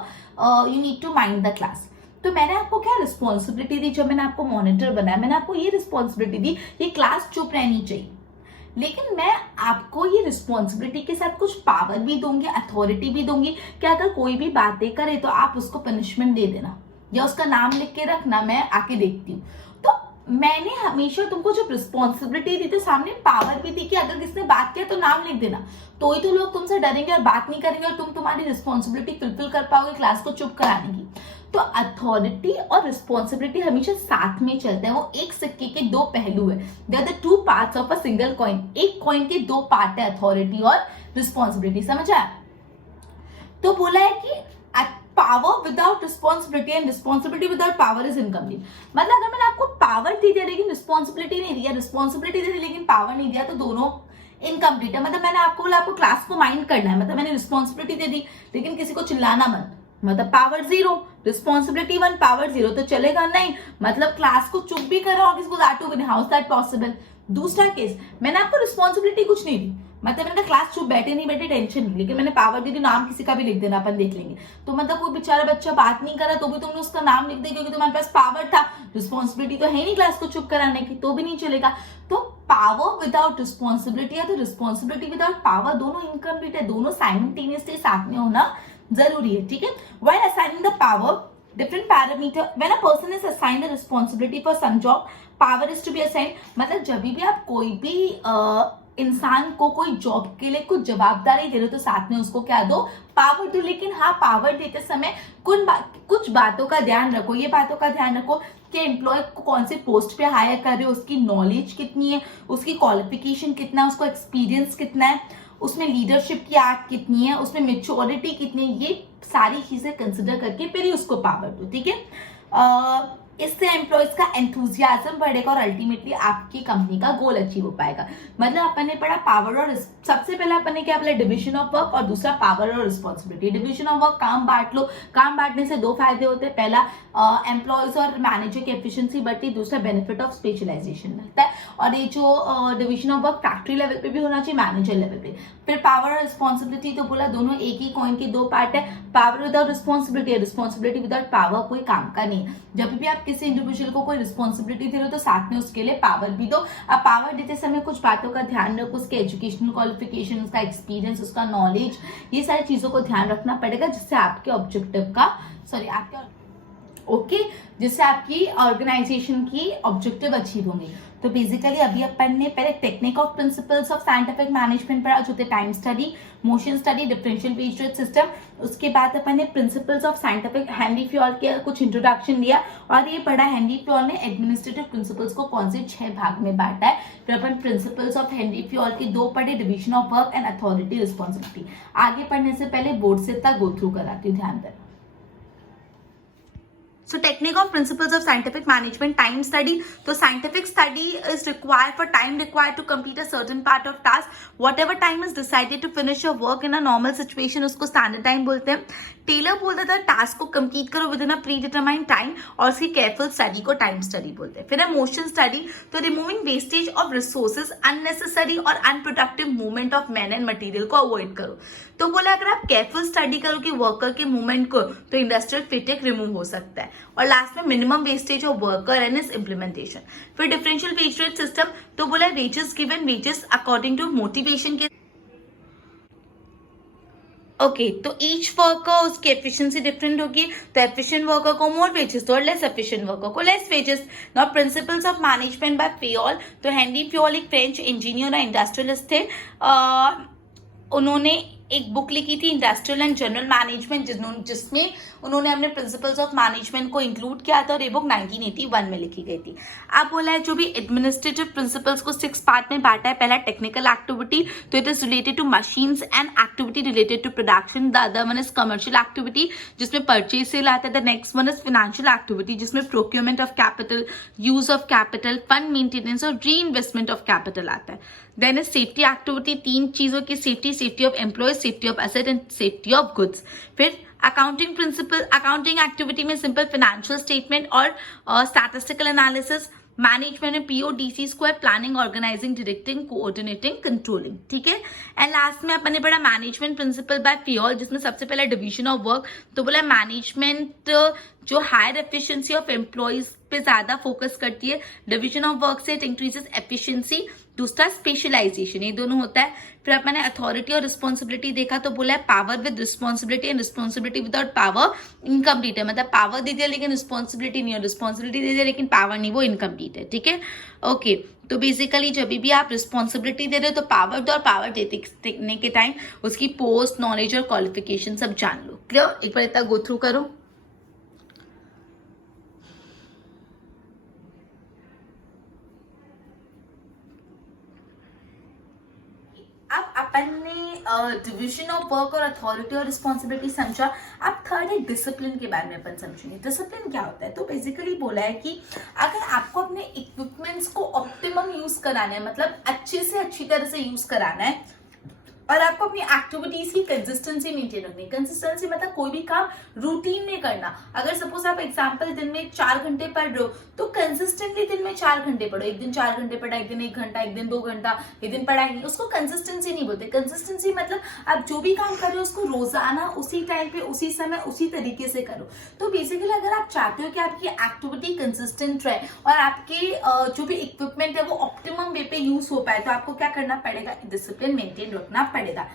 you need to mind the class. तो मैंने आपको क्या रिस्पॉन्सिबिलिटी दी, जब मैंने आपको मॉनिटर बनाया मैंने आपको ये रिस्पॉन्सिबिलिटी दी कि क्लास चुप रहनी चाहिए, लेकिन मैं आपको ये रिस्पॉन्सिबिलिटी के साथ कुछ पावर भी दूंगी, अथॉरिटी भी दूंगी कि अगर कोई भी बातें करे तो आप उसको पनिशमेंट दे देना या उसका नाम लिख के रखना, मैं आके देखती हूँ। तो मैंने हमेशा तुमको जब रिस्पॉन्सिबिलिटी दी तो सामने पावर भी दी कि अगर किसने बात किया तो नाम लिख देना, तो ही तो लोग तुमसे डरेंगे और बात नहीं करेंगे और तुम तुम्हारी रिस्पॉन्सिबिलिटी फुलफिल कर पाओगे क्लास को चुप कराने की। तो अथॉरिटी और रिस्पॉन्सिबिलिटी हमेशा साथ में चलते हैं, वो एक सिक्के के 2 पहलू है। They are the 2 parts of a single coin. एक कॉइन के 2 पार्ट है, अथॉरिटी और रिस्पॉन्सिबिलिटी। समझ आया? तो बोला है कि power without responsibility and responsibility without power is incomplete. मतलब अगर मैंने आपको पावर दी है लेकिन रिस्पॉन्सिबिलिटी नहीं दिया, रिस्पॉन्सिबिलिटी दे दी लेकिन पावर नहीं दिया, तो दोनों इनकम्प्लीट है। मतलब मैंने आपको बोला आपको क्लास को माइंड करना है, मतलब मैंने रिस्पॉन्सिबिलिटी दे दी लेकिन किसी को चिल्लाना मत, मतलब पावर 0, रिस्पॉन्सिबिलिटी 1, पावर 0, तो चलेगा नहीं। मतलब क्लास को चुप भी करा और किसी को डांटो भी नहीं, हाउ इज दैट पॉसिबल। दूसरा केस, मैंने आपको रिस्पॉन्सिबिलिटी कुछ नहीं दी, मतलब मैंने क्लास चुप बैठे नहीं बैठे टेंशन नहीं, लेकिन मैंने पावर दी थी नाम किसी का भी लिख देना, अपन देख लेंगे। तो मतलब कोई बेचारा बच्चा बात नहीं करा तो भी तुमने उसका नाम लिख दिया क्योंकि तुम्हारे पास पावर था, रिस्पॉन्सिबिलिटी तो है नहीं क्लास को चुप कराने की, तो भी नहीं चलेगा। तो पावर विदाउट रिस्पॉन्सिबिलिटी है तो रिस्पॉन्सिबिलिटी विदाउट पावर, दोनों इनकम्प्लीट है, दोनों साइमल्टेनियसली साथ में होना जरूरी है। ठीक है, while assigning the power different parameter, when a person is assigned a responsibility for some job, power is to be assigned। मतलब जब भी आप कोई भी इंसान को कोई जॉब के लिए कुछ जवाबदारी दे रहे हो तो साथ में उसको क्या दो, पावर दो। लेकिन हाँ, पावर देते समय कुछ बातों का ध्यान रखो। ये बातों का ध्यान रखो कि एम्प्लॉय को कौन से पोस्ट पे हायर कर रहे हो, उसकी नॉलेज कितनी है, उसकी क्वालिफिकेशन कितना है, उसको एक्सपीरियंस कितना है, उसमें लीडरशिप की आर्ट कितनी है, उसमें मेच्योरिटी कितनी है, ये सारी चीजें कंसिडर करके फिर ही उसको पावर दो, ठीक है। इससे एम्प्लॉयज का एंथुजियाज्म बढ़ेगा और अल्टीमेटली आपकी कंपनी का गोल अचीव हो पाएगा। मतलब अपन ने पढ़ा पावर और सबसे पहले अपन ने क्या बोला, डिविजन ऑफ वर्क, और दूसरा पावर और रिस्पॉन्सिबिलिटी। डिविजन ऑफ वर्क, काम बांट लो। काम बांटने से दो फायदे होते हैं, पहला एम्प्लॉयज और मैनेजर की एफिशिएंसी बढ़ती है, दूसरा बेनिफिट ऑफ स्पेशलाइजेशन लगता है। और ये जो division of work factory level पे भी होना चाहिए, मैनेजर लेवल पे। फिर पावर और रिस्पॉन्सिबिलिटी तो बोला दोनों एक ही कॉइन के दो पार्ट है। Power without responsibility, responsibility without power कोई काम का नहीं है। जब भी आप किसी इंडिविजुअल को कोई रिस्पॉन्सिबिलिटी दे रहे हो तो साथ में उसके लिए पावर भी दो। अब पावर देते समय कुछ बातों का ध्यान रखो, उसके एजुकेशनल क्वालिफिकेशन, उसका एक्सपीरियंस, उसका नॉलेज, ये सारी चीजों को ध्यान रखना पड़ेगा, जिससे आपके ऑब्जेक्टिव का जिससे आपकी ऑर्गेनाइजेशन की ऑब्जेक्टिव अचीव होंगे। तो बेसिकली अभी अपन ने पहले technique of principles of scientific management पढ़ा, जो थे time study, motion study, differential wage rate system. उसके बाद अपन ने principles of scientific Henry Fayol के कुछ इंट्रोडक्शन दिया, और ये पढ़ा हेनरी फ्योल ने एडमिनिस्ट्रेटिव प्रिंसिपल्स को कौन से 6 भाग में बांटा है। फिर अपन प्रिंसिपल्स ऑफ हेनरी फ्योल के 2 पढ़े, division of work and authority responsibility. आगे पढ़ने से पहले बोर्ड से इतना गो थ्रू कराती हूँ, ध्यान देना। So technique of principles of scientific management, time study. So scientific study is required for time required to complete a certain part of task. Whatever time is decided to finish your work in a normal situation, उसको standard time बोलते हैं। Taylor बोलता था task को complete करो within a predetermined time, और उसकी careful study को टाइम स्टडी बोलते हैं। फिर है मोशन स्टडी, तो removing wastage of resources, unnecessary और unproductive movement of man and material को अवॉइड करो। तो बोला अगर आप केयरफुल स्टडी करोगे वर्कर के मूवमेंट को तो इंडस्ट्रियल फिटिक रिमूव हो सकता है। और लास्ट में minimum wastage of worker and is implementation. फिर डिफरेंशियल वेज रेट सिस्टम, तो बोला wages given wages according to motivation के। ओके, तो ईच वर्कर उसकी एफिशिएंसी डिफरेंट होगी, तो एफिशिएंट वर्कर को मोर वेजेस और लेस एफिशिएंट वर्कर को less wages. Now principles of management by Fayol, तो हेनरी फ्योल एक फ्रेंच इंजीनियर और इंडस्ट्रियलिस्ट थे। उन्होंने एक बुक लिखी थी इंडस्ट्रियल एंड जनरल मैनेजमेंट, जिसमें उन्होंने अपने प्रिंसिपल्स ऑफ मैनेजमेंट को इंक्लूड किया था, और ये बुक 1981 में लिखी गई थी। अब बोला है जो भी एडमिनिस्ट्रेटिव प्रिंसिपल्स को 6 पार्ट में बांटा है। पहला टेक्निकल एक्टिविटी, तो it is related to machines and activity related to production. The other one is commercial activity, जिसमें परचेज सेल आता है। The next one is financial activity, जिसमें procurement of capital, use of capital, fund maintenance और री investment of capital आता है। Then is safety activity, 3 चीजों की safety, safety of employees, safety of asset and safety of goods. फिर accounting principle, accounting activity में simple financial statement और statistical analysis. Management में PODC square, planning, organising, directing, coordinating, controlling, ठीक है। And last में अपन ने पढ़ा मैनेजमेंट प्रिंसिपल बाय फ्योल, जिसमें सबसे पहला डिवीजन ऑफ वर्क, तो बोला मैनेजमेंट जो हायर एफिशिएंसी ऑफ एम्प्लॉयज पे ज्यादा फोकस करती है। डिवीजन ऑफ वर्क से इट इंक्रीजेस एफिशिएंसी, दूसरा स्पेशलाइजेशन, ये दोनों होता है। फिर अपने अथॉरिटी और रिस्पॉन्सिबिलिटी देखा, तो बोला है power with responsibility and responsibility without power incomplete है। मतलब पावर दे दिया लेकिन रिस्पॉन्सिबिलिटी नहीं, और रिस्पॉन्सिबिलिटी दे दिया लेकिन पावर नहीं, वो इनकम्प्लीट है, ठीक है। ओके, तो बेसिकली जब भी आप रिस्पॉन्सिबिलिटी दे रहे हो तो पावर दो, और पावर देने के टाइम उसकी पोस्ट, नॉलेज और क्वालिफिकेशन सब जान लो। क्लियर? एक बार इतना गो थ्रू करो। अब अपन ने डिविजन ऑफ वर्क और अथॉरिटी और रिस्पॉन्सिबिलिटी समझा। अब थर्ड है डिसिप्लिन के बारे में अपन समझेंगे। डिसिप्लिन क्या होता है? तो बेसिकली बोला है कि अगर आपको अपने इक्विपमेंट्स को ऑप्टिमम यूज कराना है, मतलब अच्छे से अच्छी तरह से यूज कराना है, और आपको अपनी एक्टिविटीज की कंसिस्टेंसी मेंटेन रखनी है। कंसिस्टेंसी मतलब कोई भी काम रूटीन में करना। अगर सपोज आप एग्जांपल दिन में 4 घंटे पढ़ रहे हो, तो कंसिस्टेंटली दिन में 4 घंटे पढ़ो। एक दिन 4 घंटे पढ़ा, एक दिन 1 घंटा, एक दिन 2 घंटा, एक दिन पढ़ाई नहीं, उसको कंसिस्टेंसी नहीं बोलते। कंसिस्टेंसी मतलब आप जो भी काम कर रहे हो उसको रोजाना उसी टाइम पे, उसी समय, उसी तरीके से करो। तो बेसिकली अगर आप चाहते हो कि आपकी एक्टिविटी कंसिस्टेंट रहे और आपके जो भी इक्विपमेंट है वो ऑप्टिमम वे पे यूज हो पाए, तो आपको क्या करना पड़ेगा? डिसिप्लिन मेंटेन रखना पड़ेगा।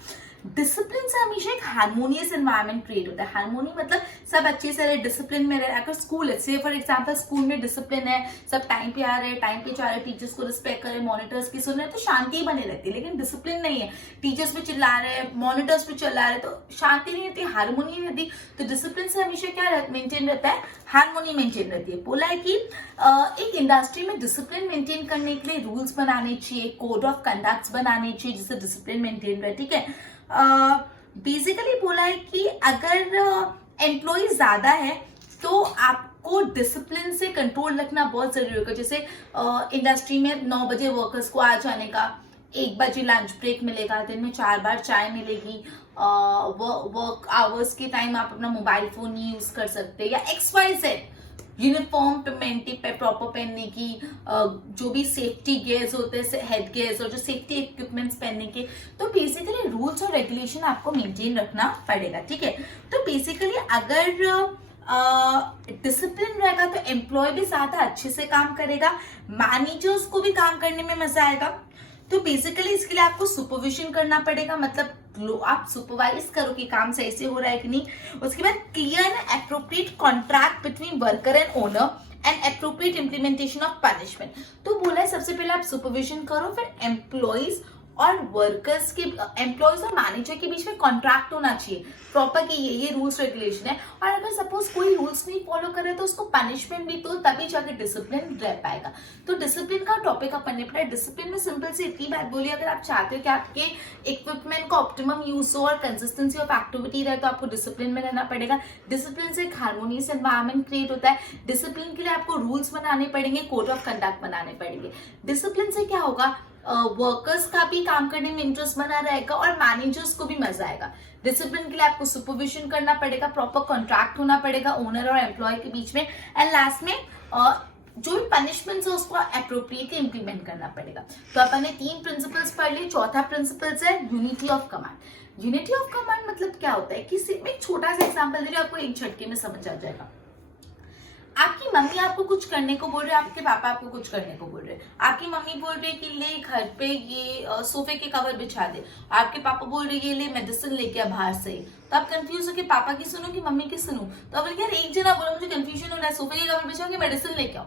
डिसिप्लिन से हमेशा एक हार्मोनियस एनवायरनमेंट क्रिएट होता है। हार्मोनी मतलब सब अच्छे से रहे, डिसिप्लिन में रहे। अगर स्कूल है, से फॉर एग्जांपल स्कूल में डिसिप्लिन है, सब टाइम पे आ रहे हैं, टाइम पे जा रहे हैं, टीचर्स को रिस्पेक्ट करे, मॉनिटर्स की सुन रहे हैं, तो शांति बने रहती है। लेकिन डिसिप्लिन नहीं है, टीचर्स पे चिल्ला रहे हैं, मॉनिटर्स पे चिल्ला रहे हैं, तो शांति नहीं रहती, हार्मोनी नहीं रहती। तो डिसिप्लिन से हमेशा क्या मेंटेन रहता है, हार्मोनी मेंटेन रहती है। बोला है कि एक इंडस्ट्री में डिसिप्लिन मेंटेन करने के लिए रूल्स बनाने चाहिए, कोड ऑफ कंडक्ट्स बनाने चाहिए, जिससे डिसिप्लिन मेंटेन रहे। ठीक है, बेसिकली बोला है कि अगर एम्प्लॉय ज्यादा है तो आपको डिसिप्लिन से कंट्रोल रखना बहुत जरूरी होगा। जैसे इंडस्ट्री में 9 बजे वर्कर्स को आ जाने का, 1 बजे लंच ब्रेक मिलेगा, दिन में 4 बार चाय मिलेगी, वर्क आवर्स के टाइम आप अपना मोबाइल फोन नहीं यूज कर सकते, या XYZ यूनिफॉर्म पे प्रॉपर पहनने की, जो भी सेफ्टी गियर्स होते हैं, हेड गियर्स और जो सेफ्टी इक्विपमेंट्स पहनने के, तो बेसिकली रूल्स और रेगुलेशन आपको मेंटेन रखना पड़ेगा। ठीक है, तो बेसिकली अगर डिसिप्लिन रहेगा तो एम्प्लॉय भी ज्यादा अच्छे से काम करेगा, मैनेजर्स को भी काम करने में मजा आएगा। तो बेसिकली इसके लिए आपको सुपरविजन करना पड़ेगा, मतलब आप सुपरवाइज करो कि काम सही से हो रहा है कि नहीं। उसके बाद clear and appropriate contract between worker and owner and appropriate implementation of punishment. तो बोला है सबसे पहले आप सुपरविजन करो, फिर एम्प्लॉइज और वर्कर्स के, एम्प्लॉइज और मैनेजर के बीच में कॉन्ट्रैक्ट होना चाहिए प्रॉपर कि ये रूल्स रेगुलेशन है। और अगर सपोज कोई रूल्स नहीं फॉलो करे तो उसको पनिशमेंट भी, तो तभी जाके डिसिप्लिन रह पाएगा। तो डिसिप्लिन का टॉपिक अपन ने पढ़ा। डिसिप्लिन में सिंपल से इतनी बात बोली, अगर आप चाहते हो कि आपके इक्विपमेंट का ऑप्टिमम यूज हो और कंसिस्टेंसी ऑफ एक्टिविटी रहे, तो आपको डिसिप्लिन में रहना पड़ेगा। डिसिप्लिन से एक हार्मोनियस एनवायरनमेंट क्रिएट होता है। डिसिप्लिन के लिए आपको रूल्स बनाने पड़ेंगे, कोड ऑफ कंडक्ट बनाने पड़ेंगे। डिसिप्लिन से क्या होगा, वर्कर्स का भी काम करने में इंटरेस्ट बना रहेगा और मैनेजर्स को भी मजा आएगा। डिसिप्लिन के लिए आपको सुपरविजन करना पड़ेगा, प्रॉपर कॉन्ट्रैक्ट होना पड़ेगा ओनर और एम्प्लॉय के बीच में, एंड लास्ट में जो भी पनिशमेंट है उसको अप्रोप्रिएटली इंप्लीमेंट करना पड़ेगा। तो अपन ने 3 प्रिंसिपल्स पढ़ लिए। चौथा प्रिंसिपल्स है unity of command. Unity of command मतलब क्या होता है, किसी में एक छोटा सा एग्जांपल दे रही हूं, आपको एक झटके में समझ आ जाएगा। आपकी मम्मी आपको कुछ करने को बोल रहे हैं, आपके पापा आपको कुछ करने को बोल रहे हैं। आपकी मम्मी बोल रही है कि ले घर पे ये सोफे के कवर बिछा दे, आपके पापा बोल रहे हैं ये ले मेडिसिन लेके आ बाहर से। तो आप कंफ्यूज हो कि पापा की सुनो कि मम्मी की सुनो। तो अब यार एक जना बोला, मुझे कंफ्यूजन हो रहा है, सोफे के कवर बिछाओ कि मेडिसिन लेके आओ,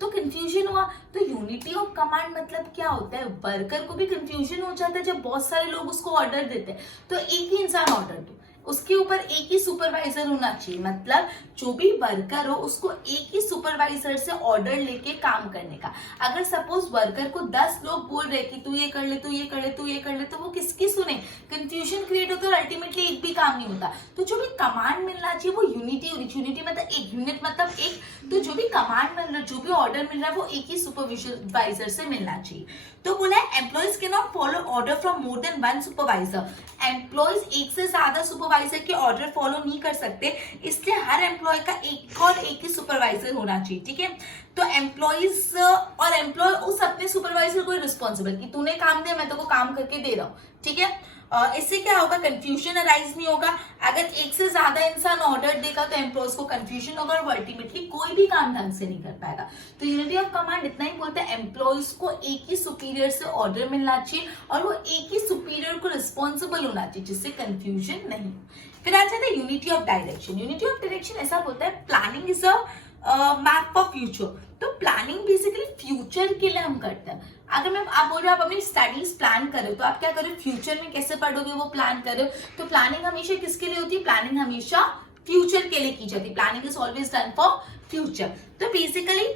तो कंफ्यूजन हुआ। तो यूनिटी ऑफ कमांड मतलब क्या होता है, वर्कर को भी कंफ्यूजन हो जाता है जब बहुत सारे लोग उसको ऑर्डर देते हैं। तो एक ही इंसान ऑर्डर दो, उसके ऊपर एक ही सुपरवाइजर होना चाहिए, मतलब जो भी वर्कर हो उसको एक ही सुपरवाइजर से ऑर्डर लेके काम करने का। अगर सपोज वर्कर को 10 लोग बोल रहे कि तू ये कर ले, तू ये कर ले, तू ये कर ले, तो वो किसकी सुने, कंफ्यूजन क्रिएट होता है और अल्टीमेटली एक भी काम नहीं होता। तो जो भी कमांड मिलना चाहिए वो यूनिटी मतलब एक, यूनिट मतलब एक। तो जो भी कमांड मिल रहा है, जो भी ऑर्डर मिल रहा है, वो एक ही सुपरवाइजर से मिलना चाहिए। तो बोला है employees can not follow order from more then 1 supervisor. Employees एक से ज्यादा सुपरवाइजर के ऑर्डर फॉलो नहीं कर सकते, इसलिए हर एम्प्लॉय का एक ही सुपरवाइजर होना चाहिए। ठीक है, तो एम्प्लॉइज और एम्प्लॉय उस अपने सुपरवाइजर को रिस्पॉन्सिबल कि तूने काम दिया, मैं तेरे को काम करके दे रहा हूँ। ठीक है, इससे क्या होगा, कंफ्यूजन अराइज नहीं होगा। अगर एक से ज्यादा इंसान ऑर्डर देगा तो एम्प्लॉयज को कंफ्यूजन होगा और अल्टीमेटली कोई भी काम ढंग से नहीं कर पाएगा। तो यूनिटी ऑफ कमांड इतना ही बोलते हैं, एम्प्लॉयज को एक ही सुपीरियर से ऑर्डर मिलना चाहिए और वो एक ही सुपीरियर को रिस्पॉन्सिबल होना चाहिए, जिससे कंफ्यूजन नहीं हो। फिर आ जाता है unity of direction. Unity of direction ऐसा बोलता है, planning is a map for future. तो प्लानिंग बेसिकली फ्यूचर के लिए हम करते हैं। अगर मैं आप बोल रहे हो आप अपनी स्टडीज प्लान कर रहे हो, तो आप क्या कर रहे हो, फ्यूचर में कैसे पढ़ोगे वो प्लान कर रहे हो। तो प्लानिंग हमेशा किसके लिए होती है, प्लानिंग हमेशा फ्यूचर के लिए की जाती है। Planning is always done for future. तो बेसिकली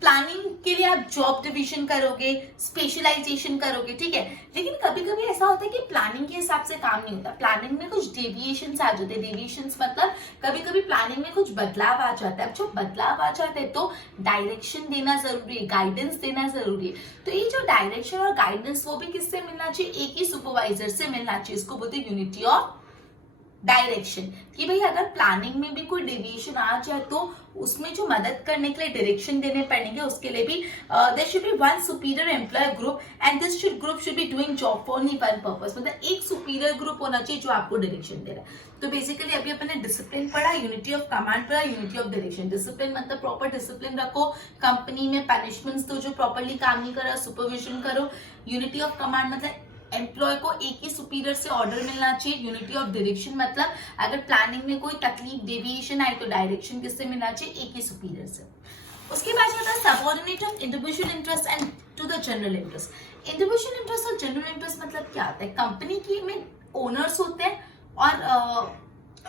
प्लानिंग के लिए आप जॉब डिवीजन करोगे, स्पेशलाइजेशन करोगे। ठीक है, लेकिन कभी कभी ऐसा होता है कि प्लानिंग के हिसाब से काम नहीं होता, प्लानिंग में कुछ डेविएशंस आ जाते हैं। डेविएशंस मतलब कभी कभी प्लानिंग में कुछ बदलाव आ जाता है। अब जो बदलाव आ जाते हैं तो डायरेक्शन देना जरूरी है, गाइडेंस देना जरूरी है। तो ये जो डायरेक्शन और गाइडेंस वो भी किससे मिलना चाहिए, एक ही सुपरवाइजर से मिलना चाहिए। इसको बोलते हैं यूनिटी ऑफ डायरेक्शन। कि भाई अगर प्लानिंग में भी कोई डेविएशन आ जाए तो उसमें जो मदद करने के लिए डायरेक्शन देने पड़ेंगे, उसके लिए भी there should be one superior employ group and this group should be doing job for only one purpose. मतलब एक सुपीरियर ग्रुप होना चाहिए जो आपको डायरेक्शन दे रहा है। तो बेसिकली अभी अपन ने डिसिप्लिन पढ़ा, यूनिटी ऑफ कमांड पढ़ा, यूनिटी ऑफ डायरेक्शन। डिसिप्लिन मतलब प्रॉपर डिसिप्लिन रखो, कंपनी में पनिशमेंट्स दो जो प्रॉपरली काम नहीं कर रहा, सुपरविजन करो। यूनिटी ऑफ कमांड मतलब एम्प्लॉय को एक ही सुपीरियर से ऑर्डर मिलना चाहिए। यूनिटी ऑफ डायरेक्शन मतलब अगर प्लानिंग में कोई तकलीफ डेविएशन आई तो डायरेक्शन किससे मिलना चाहिए, एक ही सुपीरियर से। उसके बाद आता है subordinate of individual interest and to the general interest. Individual interest और जनरल इंटरेस्ट मतलब क्या होता है, कंपनी की में ओनर्स होते हैं और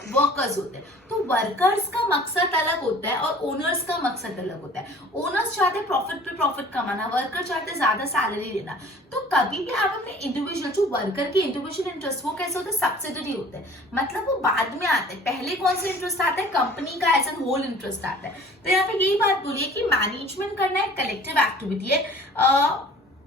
वर्कर्स होते हैं। तो वर्कर्स का मकसद अलग होता है और ओनर्स का मकसद अलग होता है। ओनर्स चाहते हैं प्रॉफिट पे प्रॉफिट कमाना, वर्कर चाहते हैं ज्यादा सैलरी लेना। तो कभी भी आप अपने इंडिविजुअल जो वर्कर के इंडिविजुअल इंटरेस्ट वो कैसे होते हैं, सब्सिडरी होते हैं, मतलब वो बाद में आते हैं। पहले कौन सा इंटरेस्ट आता है, कंपनी का एज एन होल इंटरेस्ट आता है। तो यहाँ पे यही बात बोलिए कि मैनेजमेंट करना एक कलेक्टिव एक्टिविटी है,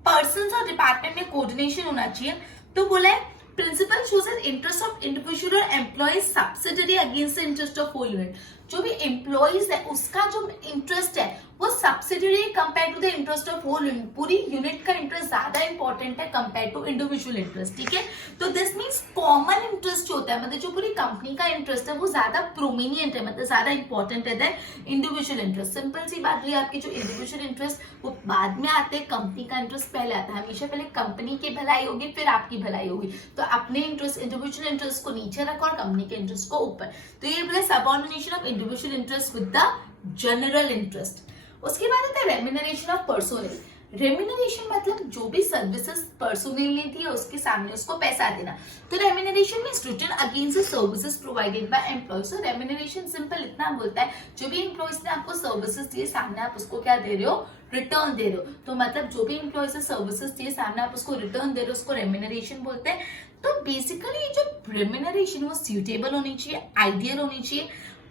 पर्सन और डिपार्टमेंट में कोऑर्डिनेशन होना चाहिए। तो बोला है principal chooses interest of individual or employee subsidiary against the interest of whole unit। जो भी एम्प्लॉइज है उसका जो इंटरेस्ट है वो subsidiary compare to the interest of whole unit, पूरी यूनिट का इंटरेस्ट ज्यादा इंपॉर्टेंट है कंपेयर टू इंडिविजुअल इंटरेस्ट। ठीक है, तो दिस मीन्स कॉमन इंटरेस्ट होता है, मतलब जो पूरी कंपनी का इंटरेस्ट है वो ज्यादा प्रोमिनियंट है, मतलब ज्यादा इंपॉर्टेंट है देन इंडिविजुअल इंटरेस्ट। सिंपल सी बात हुई, आपकी जो इंडिविजुअल इंटरेस्ट वो बाद में आते हैं, कंपनी का इंटरेस्ट पहले आता है। हमेशा पहले कंपनी की भलाई होगी फिर आपकी भलाई होगी। तो अपने इंटरेस्ट इंडिविजुअल इंटरेस्ट को नीचे रखो और कंपनी के इंटरेस्ट को ऊपर। तो ये बोले subordination of individual interest with the general interest. उसके बाद आता है रेम्यूनरेशन ऑफ पर्सोनल। रेम्यूनरेशन मतलब जो भी सर्विसेज पर्सोनल ने दी है उसके सामने उसको पैसा देना। तो remuneration means return against the services provided by employ. So remuneration simple इतना बोलता है, जो भी एम्प्लॉयज ने आपको सर्विसेज दिए सामने आप उसको क्या दे रहे हो, रिटर्न दे रहे हो। तो मतलब जो भी एम्प्लॉयज ने सर्विसेज दिए सामने आप उसको रिटर्न दे रहे हो, उसको रेम्यूनरेशन बोलते हैं। तो बेसिकली जो रेम्यूनरेशन वो सूटेबल होनी चाहिए, आइडियल होनी चाहिए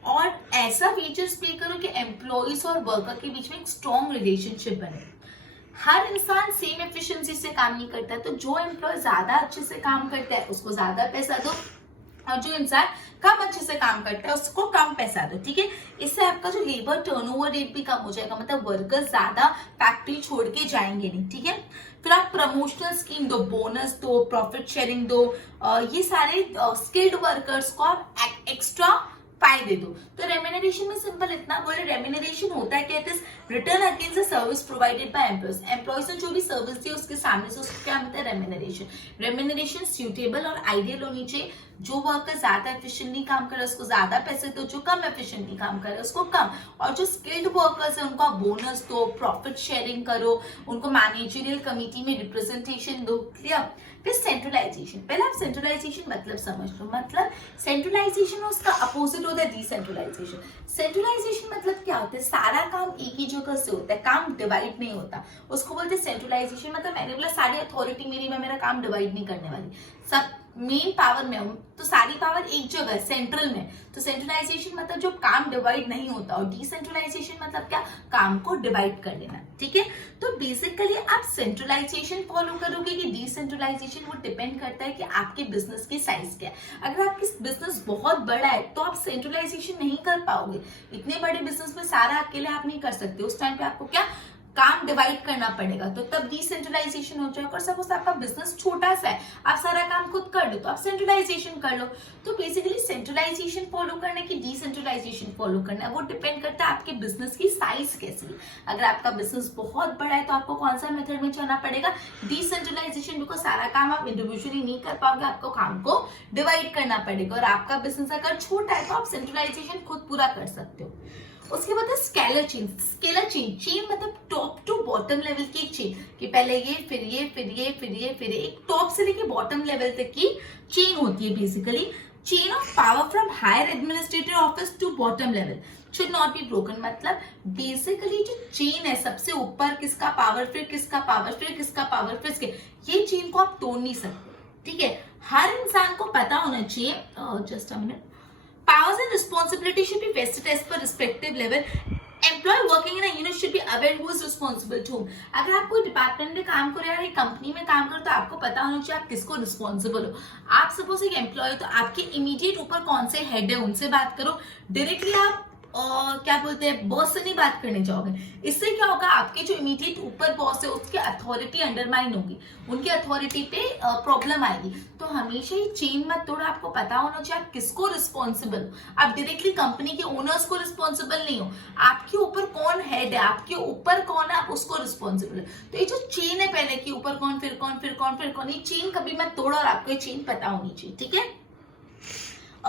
और ऐसा फीचर्स प्ले करो कि एम्प्लॉइज और वर्कर के बीच में एक स्ट्रॉन्ग रिलेशनशिप बने। हर इंसान सेम एफिशिएंसी से काम नहीं करता है, तो जो एम्प्लॉय ज्यादा अच्छे से काम करता है उसको ज्यादा पैसा दो और जो इंसान कम अच्छे से काम करता है उसको कम पैसा दो। ठीक है, इससे आपका जो लेबर टर्नओवर रेट भी कम हो जाएगा, मतलब वर्कर्स ज्यादा फैक्ट्री छोड़ के जाएंगे नहीं। ठीक है, फिर आप प्रमोशनल स्कीम दो, बोनस दो, प्रॉफिट शेयरिंग दो, ये सारे स्किल्ड वर्कर्स को आप एक्स्ट्रा फायदे दो। तो रेम्यूनरेशन में सिंपल इतना बोले, रेम्यूनरेशन होता है क्या, return against the service provided by employees. Employees ने जो भी सर्विस दी उसके सामने से उसको क्या मिलता है, रेम्यूनरेशन। रेम्यूनरेशन सूटेबल और आइडियल होनी चाहिए। जो वर्कर ज्यादा एफिशिएंटली काम करे उसको ज्यादा पैसे दो, जो कम एफिशिएंटली काम करे उसको कम। और जो स्किल्ड वर्कर्स है उनको बोनस दो, प्रॉफिट शेयरिंग करो, उनको मैनेजरियल कमिटी में रिप्रेजेंटेशन दो। क्लियर। फिर सेंट्रलाइजेशन, पहले आप सेंट्रलाइजेशन मतलब समझ लो, मतलब सेंट्रलाइजेशन उसका अपोजिट होता है डिसेंट्रलाइजेशन। सेंट्रलाइजेशन मतलब क्या होता है, सारा काम एक ही जगह से होता है, काम डिवाइड नहीं होता, उसको बोलते हैं सेंट्रलाइजेशन। मतलब मैंने बोला सारी अथॉरिटी मेरी, मैं मेरा काम डिवाइड नहीं करने वाली, सब मेन पावर में हूं, तो सारी पावर एक जगह है, सेंट्रल में। तो सेंट्रलाइजेशन मतलब जो काम डिवाइड नहीं होता, और डिसेंट्रलाइजेशन मतलब क्या, काम को डिवाइड कर लेना। ठीक है, तो बेसिकली आप सेंट्रलाइजेशन फॉलो करोगे कि डिसेंट्रलाइजेशन, वो डिपेंड करता है कि आपके बिजनेस की साइज क्या है। अगर आपकी बिजनेस बहुत बड़ा है तो आप सेंट्रलाइजेशन नहीं कर पाओगे, इतने बड़े बिजनेस में सारा अकेले आप नहीं कर सकते, उस टाइम पे आपको क्या काम डिवाइड करना पड़ेगा, तो तब डिसेंट्रलाइजेशन हो जाएगा। और सपोज आपका बिजनेस छोटा सा है, आप सारा काम खुद कर लो तो आप सेंट्रलाइजेशन कर लो। तो बेसिकली सेंट्रलाइजेशन फॉलो करने की डिसेंट्रलाइजेशन फॉलो करना है, वो डिपेंड करता है आपके बिजनेस की साइज कैसी है। अगर आपका बिजनेस बहुत बड़ा है तो आपको कौन सा मेथड में चलना पड़ेगा, डिसेंट्रलाइजेशन, बिकॉज सारा काम आप इंडिविजुअली नहीं कर पाओगे, आपको काम को डिवाइड करना पड़ेगा। और आपका बिजनेस अगर छोटा है तो आप सेंट्रलाइजेशन खुद पूरा कर सकते हो। उसके बाद है scalar chain. Scalar chain, chain मतलब टॉप टू बॉटम लेवल की एक चेन, कि पहले ये फिर ये फिर ये फिर ये फिर ये, एक टॉप से लेके बॉटम लेवल तक की चेन होती है। Basically chain of power from higher administrative office to bottom level should not be broken. मतलब बेसिकली जो चेन है, सबसे ऊपर किसका पावर, फिर किसका पावर, फिर किसका पावर, फिर किसके, ये चेन को आप तोड़ नहीं सकते। ठीक है, हर इंसान को पता होना चाहिए, just a minute, powers and responsibility should be vested as per respective level. Employee working in a unit should be aware who is responsible to whom. अगर आप कोई डिपार्टमेंट में काम करो या कंपनी में काम करो तो आपको पता होना चाहिए आप किसको रिस्पॉन्सिबल हो। आप सपोज एक एम्प्लॉय, तो आपके इमीडिएट ऊपर कौन से हेड है उनसे बात करो, डायरेक्टली आप क्या बोलते हैं, बॉस से नहीं बात करने जाओगे। इससे क्या होगा, आपके जो इमीडिएट ऊपर बॉस है उसकी अथॉरिटी अंडरमाइन होगी, उनकी अथॉरिटी पे प्रॉब्लम आएगी। तो हमेशा ही चेन मत तोड़ो, आपको पता होना चाहिए आप किसको रिस्पॉन्सिबल हो। आप डायरेक्टली कंपनी के ओनर्स को रिस्पॉन्सिबल नहीं हो, आपके ऊपर कौन हेड है, आपके ऊपर कौन है, आप उसको रिस्पॉन्सिबल है। तो ये जो चेन है पहले की ऊपर कौन फिर कौन फिर कौन फिर कौन, ये चेन कभी मत तोड़ो और आपको ये चेन पता होनी चाहिए, ठीक है।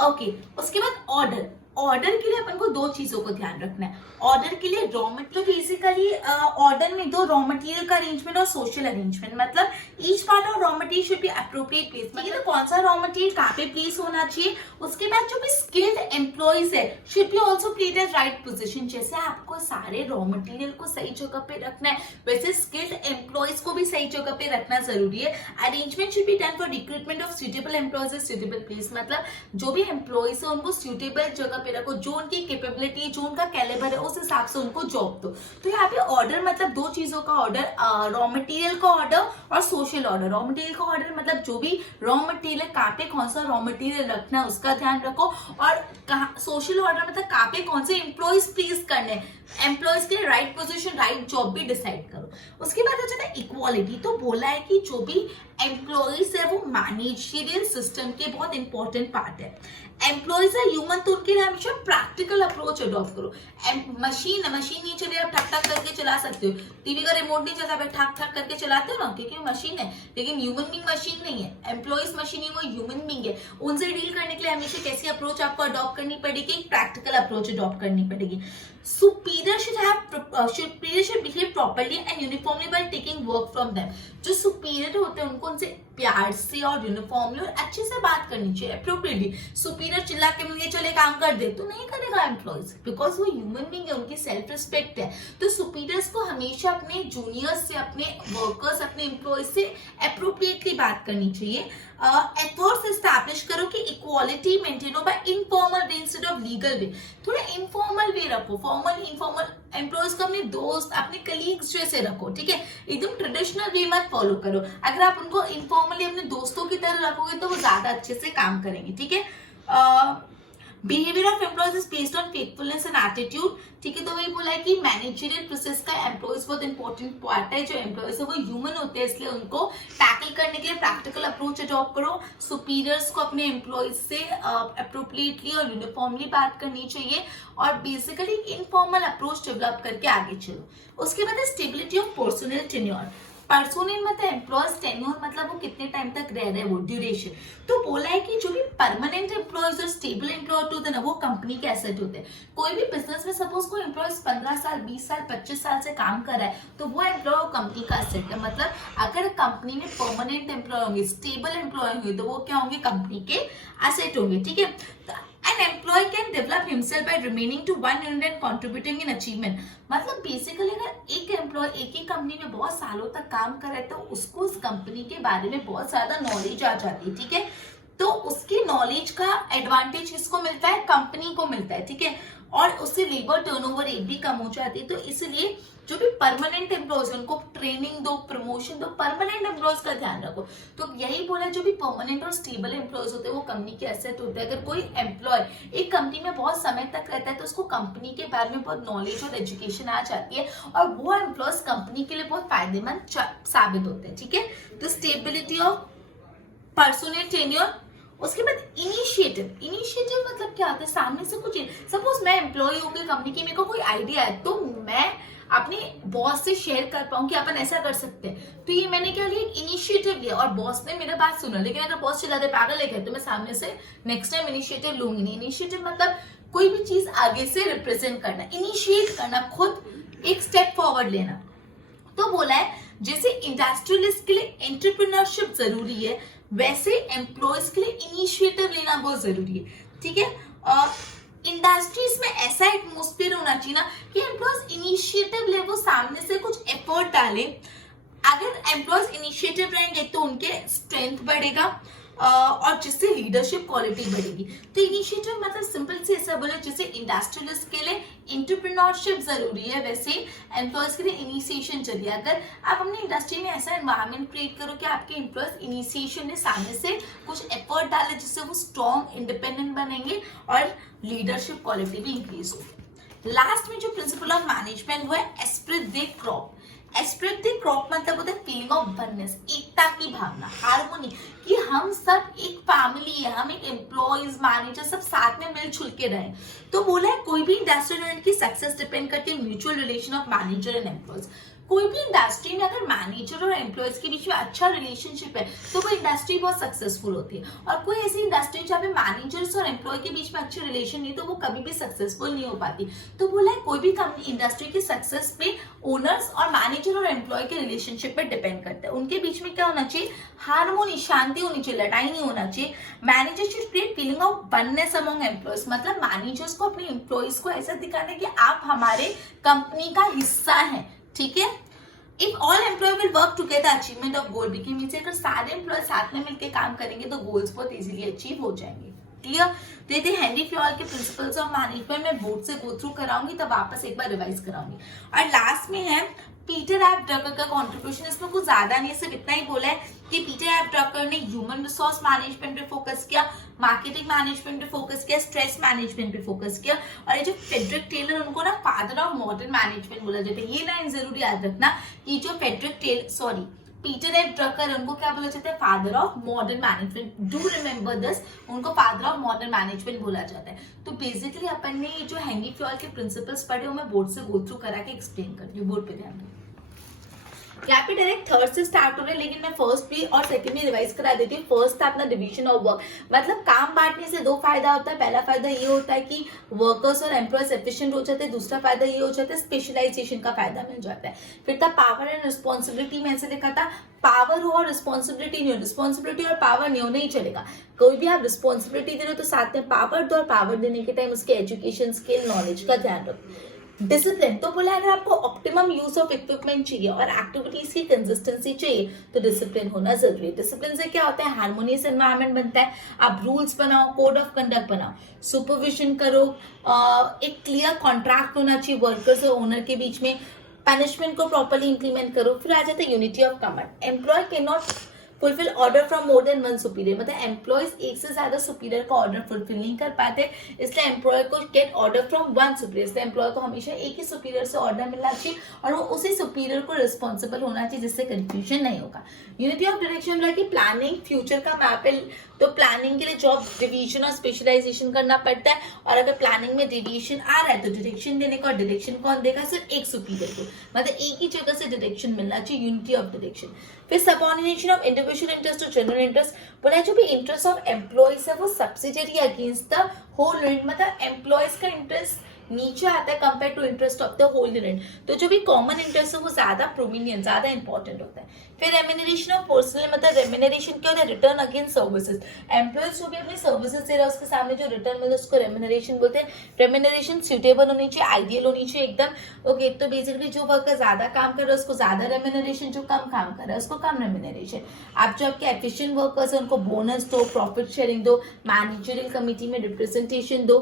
ओके, उसके बाद ऑर्डर। ऑर्डर के लिए अपन को दो चीजों को ध्यान रखना है। ऑर्डर के लिए रॉ मटेरियल, बेसिकली ऑर्डर में दो रॉ मटेरियल का अरेंजमेंट और सोशल अरेंजमेंट, मतलब each part of raw material should be appropriate place, मतलब तो कौन सा रॉ मटेरियल कहाँ पे प्लेस होना चाहिए। उसके बाद जो भी स्किल्ड एम्प्लॉइज है should be also played at right position. जैसे आपको सारे रॉ मटेरियल को सही जगह पे रखना है, वैसे स्किल्ड एम्प्लॉइज को भी सही जगह पे रखना जरूरी है। Arrangement should be done for recruitment of suitable employees at suitable place, मतलब जो भी एम्प्लॉइज है उनको सुटेबल जगह पे रखो, जो उनकी कैपेबिलिटी, जो उनका कैलिबर है उस हिसाब से उनको जॉब दो। तो यहाँ पे ऑर्डर मतलब दो चीजों का ऑर्डर, रॉ मटेरियल का ऑर्डर और सोशल ऑर्डर। रॉ मटेरियल का ऑर्डर मतलब जो भी रॉ मटेरियल है कहाँ पे कौन सा रॉ मटेरियल रखना है उसका ध्यान रखो, और सोशल ऑर्डर मतलब कहाँ पे कौन से एम्प्लॉइज प्लेस करने हैं, एम्प्लॉइज के लिए राइट पोजीशन राइट जॉब भी डिसाइड करो। उसके बाद हो जाता है इक्वालिटी। तो बोला है कि जो भी एम्प्लॉइज है वो मैनेजरियल सिस्टम के बहुत इंपॉर्टेंट पार्ट है। एम्प्लॉइज है ह्यूमन, तो उनके लिए हमेशा प्रैक्टिकल अप्रोच अडॉप्ट करो। मशीन नहीं चले, आप ठक ठक करके चला सकते हो। टीवी का रिमोट नहीं चलता, आप ठक ठक करके चलाते हो ना, क्योंकि मशीन है। लेकिन ह्यूमन बीइंग मशीन नहीं है, एम्प्लॉइज मशीन है, वो ह्यूमन बीइंग है। उनसे डील करने के लिए हमेशा कैसी अप्रोच आपको अडॉप्ट करनी पड़ेगी, प्रैक्टिकल अप्रोच अडॉप्ट करनी पड़ेगी। Superior should behave properly and uniformly while taking work from them. जो सुपीरियर होते हैं उनको उनसे प्यार से और यूनिफॉर्मली और अच्छे से बात करनी चाहिए, अप्रोप्रिएटली। सुपीरियर चिल्ला के मिलके चले काम कर दे तो नहीं करेगा एम्प्लॉइज, बिकॉज वो ह्यूमन बीइंग है, उनकी सेल्फ रिस्पेक्ट है। तो सुपीरियर्स को हमेशा अपने जूनियर्स से, अपने वर्कर्स, अपने एम्प्लॉइज से अप्रोप्रिएटली बात करनी चाहिए। एफर्ट्स एस्टैब्लिश करो कि इक्वालिटी मेंटेन हो by informal way instead of legal way. थोड़ा इनफॉर्मल वे रखो, फॉर्मल इनफॉर्मल एम्प्लॉइज को अपने दोस्त, अपने कलीग्स जैसे रखो, ठीक है। एकदम ट्रेडिशनल वे मत फॉलो करो। अगर आप उनको इनफॉर्मली अपने दोस्तों की तरह रखोगे तो वो ज्यादा अच्छे से काम करेंगे, ठीक है। Behaviour of employees is based on faithfulness and attitude, ठीक है। तो वही बोला है कि मैनेजरियल प्रोसेस का एम्प्लॉइज बहुत इंपॉर्टेंट पार्ट है। जो एम्प्लॉइज है वो ह्यूमन होते हैं, इसलिए उनको टैकल करने के लिए प्रैक्टिकल अप्रोच अडॉप्ट करो। सुपीरियर्स को अपने एम्प्लॉइज से अप्रोप्रिएटली और यूनिफॉर्मली बात करनी चाहिए, और बेसिकली इनफॉर्मल अप्रोच डेवलप करके आगे चलो। उसके बाद है stability of personal tenure. Personnel मतलब एम्प्लॉयज, टेन्योर मतलब वो कितने टाइम तक रह रहे हैं, वो ड्यूरेशन। तो बोला है कि जो भी परमानेंट एम्प्लॉयज और स्टेबल एम्प्लॉय होते हैं ना, वो कंपनी के एसेट होते हैं। कोई भी बिजनेस में सपोज कोई एम्प्लॉयज 15 साल 20 साल 25 साल से काम कर रहा है तो वो एम्प्लॉय कंपनी का एसेट है। मतलब अगर कंपनी में परमानेंट एम्प्लॉय होंगे, स्टेबल एम्प्लॉय होंगे, तो वो क्या होंगे, कंपनी के एसेट होंगे, ठीक है। An employee can develop himself by remaining to one unit and contributing in achievement. मतलब बेसिकली अगर एक एम्प्लॉय एक ही कंपनी में बहुत सालों तक काम कर रहा है तो उसको उस कंपनी के बारे में बहुत ज्यादा नॉलेज आ जाती है, ठीक है। तो उसकी नॉलेज का एडवांटेज किसको मिलता है, कंपनी को मिलता है, ठीक है। और उससे लेबर टर्नओवर रेट भी कम हो जाती है। तो इसलिए जो भी परमानेंट एम्प्लॉयज है उनको ट्रेनिंग दो, प्रमोशन दो, परमानेंट एम्प्लॉयज का ध्यान रखो। तो यही बोला, जो भी परमानेंट और स्टेबल एम्प्लॉयज होते हैं वो कंपनी के एसेट होते हैं। अगर कोई एम्प्लॉय एक कंपनी में बहुत समय तक रहता है तो उसको कंपनी के बारे में बहुत नॉलेज और एजुकेशन आ जाती है, और वो एम्प्लॉयज कंपनी के लिए बहुत फायदेमंद साबित होते हैं, ठीक है। तो स्टेबिलिटी ऑफ पर्सनल टेन्योर। उसके बाद इनिशिएटिव। इनिशिएटिव मतलब क्या होता है, सामने से कुछ, सपोज मैं एम्प्लॉय हूँ कंपनी की, मेरे को कोई आइडिया है तो मैं अपने बॉस से शेयर कर पाऊं कि अपन ऐसा कर सकते हैं। तो ये मैंने क्या लिया, इनिशिएटिव लिया, और बॉस ने मेरा बात सुना। लेकिन अगर बॉस चिल्लाते पागल है तो मैं सामने से नेक्स्ट टाइम इनिशिएटिव लूंगी नहीं। इनिशिएटिव मतलब कोई भी चीज आगे से रिप्रेजेंट करना, इनिशिएट करना, खुद एक स्टेप फॉरवर्ड लेना। तो बोला है जैसे इंडस्ट्रियलिस्ट के लिए एंटरप्रेन्योरशिप जरूरी है, वैसे एम्प्लॉयज के लिए इनिशिएटिव लेना बहुत जरूरी है, ठीक है। इंडस्ट्रीज में ऐसा एटमोस्फेयर होना चाहिए ना कि एम्प्लॉयज इनिशिएटिव ले, वो सामने से कुछ एफर्ट डाले। अगर एम्प्लॉयज इनिशिएटिव रहेंगे तो उनके स्ट्रेंथ बढ़ेगा और जिससे लीडरशिप क्वालिटी बढ़ेगी। तो इनिशिएटिव मतलब सिंपल से ऐसा बोले, जैसे इंडस्ट्रियलिस्ट के लिए एंटरप्रेन्योरशिप जरूरी है, वैसे एम्प्लॉयज के लिए इनिशिएशन चाहिए। अगर आप अपनी इंडस्ट्री में ऐसा एनवायरनमेंट क्रिएट करो कि आपके एम्प्लॉयज इनिशिएशन में सामने से कुछ एफर्ट डाले, जिससे वो स्ट्रॉन्ग इंडिपेंडेंट बनेंगे और लीडरशिप क्वालिटी भी इंक्रीज होगी। लास्ट में जो प्रिंसिपल ऑफ मैनेजमेंट वो है एस्प्रिट दे क्रॉप। एस्प्रिट दे क्रॉप मतलब होता है फीलिंग ऑफ वननेस, एकता की भावना, हार्मोनी, कि हम सब एक फैमिली है, हम एक एम्प्लॉइज मैनेजर सब साथ में मिलजुल के रहे। तो बोला है कोई भी इंडस्ट्रियल यूनिट की सक्सेस डिपेंड करती है mutual relation of manager and employees. कोई भी इंडस्ट्री में अगर मैनेजर और एम्प्लॉइज के बीच में अच्छा रिलेशनशिप है तो वो इंडस्ट्री बहुत सक्सेसफुल होती है, और कोई ऐसी इंडस्ट्री जहाँ पे मैनेजर्स और एम्प्लॉय के बीच में अच्छे रिलेशन नहीं तो वो कभी भी सक्सेसफुल नहीं हो पाती। तो बोला है कोई भी कंपनी इंडस्ट्री की सक्सेस पे ओनर्स और मैनेजर और एम्प्लॉय के रिलेशनशिप पे डिपेंड करता है। उनके बीच में क्या होना चाहिए, हार्मोनी, शांति होनी चाहिए, लड़ाई नहीं होना चाहिए। Manager should create feeling of oneness among employees, मतलब मैनेजर्स को अपने एम्प्लॉयज को ऐसा दिखाना है कि आप हमारे कंपनी का हिस्सा है, ठीक है। If all employ will work together achievement of goal become, means अगर सारे एम्प्लॉय साथ में मिलकर काम करेंगे तो गोल्स बहुत इजीली अचीव हो जाएंगे। क्लियर। तो ये थे हेनरी फ्योल के प्रिंसिपल्स ऑफ मैनेजमेंट। मैं बोर्ड से गो थ्रू कराऊंगी तब वापस एक बार रिवाइज कराऊंगी। और लास्ट में है पीटर एफ ड्रकर का कंट्रीब्यूशन। इसमें कुछ ज्यादा नहीं है, सिर्फ इतना ही बोला है कि पीटर एफ ड्रकर ने ह्यूमन रिसोर्स मैनेजमेंट पे फोकस किया, मार्केटिंग मैनेजमेंट पे फोकस किया, स्ट्रेस मैनेजमेंट पे फोकस किया। और ये जो फ्रेडरिक टेलर, उनको ना फादर ऑफ मॉडर्न मैनेजमेंट बोला जाता है। ये लाइन जरूर याद रखना कि जो पीटर एफ ड्रकर, उनको क्या बोला जाता है, father of modern management. Do remember this, उनको फादर ऑफ मॉडर्न मैनेजमेंट बोला जाता है। तो बेसिकली अपन ने जो हेनरी फ्योल के प्रिंसिपल्स पढ़े वो मैं बोर्ड से गो थ्रू करा के एक्सप्लेन करती हूँ। बोर्ड पे ध्यान दो। यहाँ पे डायरेक्ट थर्ड से स्टार्ट हो रहा है, लेकिन मैं फर्स्ट भी और सेकंड भी रिवाइज करा देती हूँ। फर्स्ट था अपना डिवीजन ऑफ वर्क, मतलब काम बांटने से दो फायदा होता है। पहला फायदा ये होता है कि वर्कर्स और एम्प्लॉयज एफिशिएंट हो जाते हैं। दूसरा फायदा ये हो जाता है स्पेशलाइजेशन का फायदा मिल जाता है। फिर था पावर एंड रिस्पॉन्सिबिलिटी, में ऐसे लिखा था पावर हो और रिस्पॉन्सिबिलिटी नहीं हो, रिस्पॉन्सिबिलिटी और पावर नहीं हो नहीं चलेगा। कोई भी आप रिस्पॉन्सिबिलिटी दे रहे हो तो साथ में पावर दो, और पावर देने के टाइम उसके एजुकेशन स्किल नॉलेज का ध्यान रखो। डिसिप्लिन, तो बोला अगर आपको ऑप्टिमम यूज ऑफ इक्विपमेंट चाहिए और एक्टिविटीज की कंसिस्टेंसी चाहिए तो डिसिप्लिन होना जरूरी है। डिसिप्लिन से क्या होता है, हार्मोनियस एनवायरनमेंट बनता है। आप रूल्स बनाओ, कोड ऑफ कंडक्ट बनाओ, सुपरविजन करो, एक क्लियर कॉन्ट्रैक्ट होना चाहिए वर्कर्स और ओनर के बीच में, पनिशमेंट को प्रॉपर्ली इंप्लीमेंट करो। फिर आ जाता है unity of command. Employ can not fulfil order from more than one superior, मतलब एम्प्लॉयज एक से ज्यादा सुपीरियर का ऑर्डर फुलफिल नहीं कर पाते, इसलिए एम्प्लॉय को gate order from one superior. इसलिए एम्प्लॉय को हमेशा एक ही सुपीरियर से ऑर्डर मिलना चाहिए और वो उसी सुपीरियर को रिस्पॉन्सिबल होना चाहिए, जिससे कंफ्यूजन नहीं होगा। यूनिटी ऑफ डायरेक्शन मतलब कि प्लानिंग फ्यूचर का मैप है, तो प्लानिंग के लिए जॉब डिवीजन और स्पेशलाइजेशन करना पड़ता है। और अगर प्लानिंग में डिवीजन आ रहा है तो डायरेक्शन देने का, और डायरेक्शन कौन देगा, सिर्फ एक सुपीरियर को, मतलब एक ही जगह से डायरेक्शन मिलना चाहिए, यूनिटी ऑफ डायरेक्शन। फिर subordination of individual interest to general interest, बोला जो भी इंटरेस्ट ऑफ एम्प्लॉयज है वो subsidiary against the whole unit, मतलब एम्प्लॉयज का इंटरेस्ट नीचे आता है compare to interest of the whole unit. तो जो भी कॉमन इंटरेस्ट है वो ज्यादा प्रोमिनियंट, ज्यादा इंपॉर्टेंट होता है। फिर रेम्यूनरेशन ऑफ पर्सनल, मतलब रेम्यूनरेशन क्या होता है, रिटर्न अगेंस्ट सर्विसेज। एम्प्लॉयज जो भी अपनी सर्विसेज दे रहा है उसके सामने जो रिटर्न मिलता है उसको रेम्यूनरेशन बोलते हैं। रेम्यूनरेशन सूटेबल होनी चाहिए, आइडियल होनी चाहिए एकदम। ओके, तो बेसिकली जो वर्कर ज्यादा काम कर रहा है उसको ज्यादा रेम्यूनरेशन, जो कम काम कर रहा है उसको कम रेम्यूनरेशन। आप जो आपके एफिशिएंट वर्कर्स है उनको बोनस दो, प्रॉफिट शेयरिंग दो, मैनेजरियल कमिटी में रिप्रेजेंटेशन दो।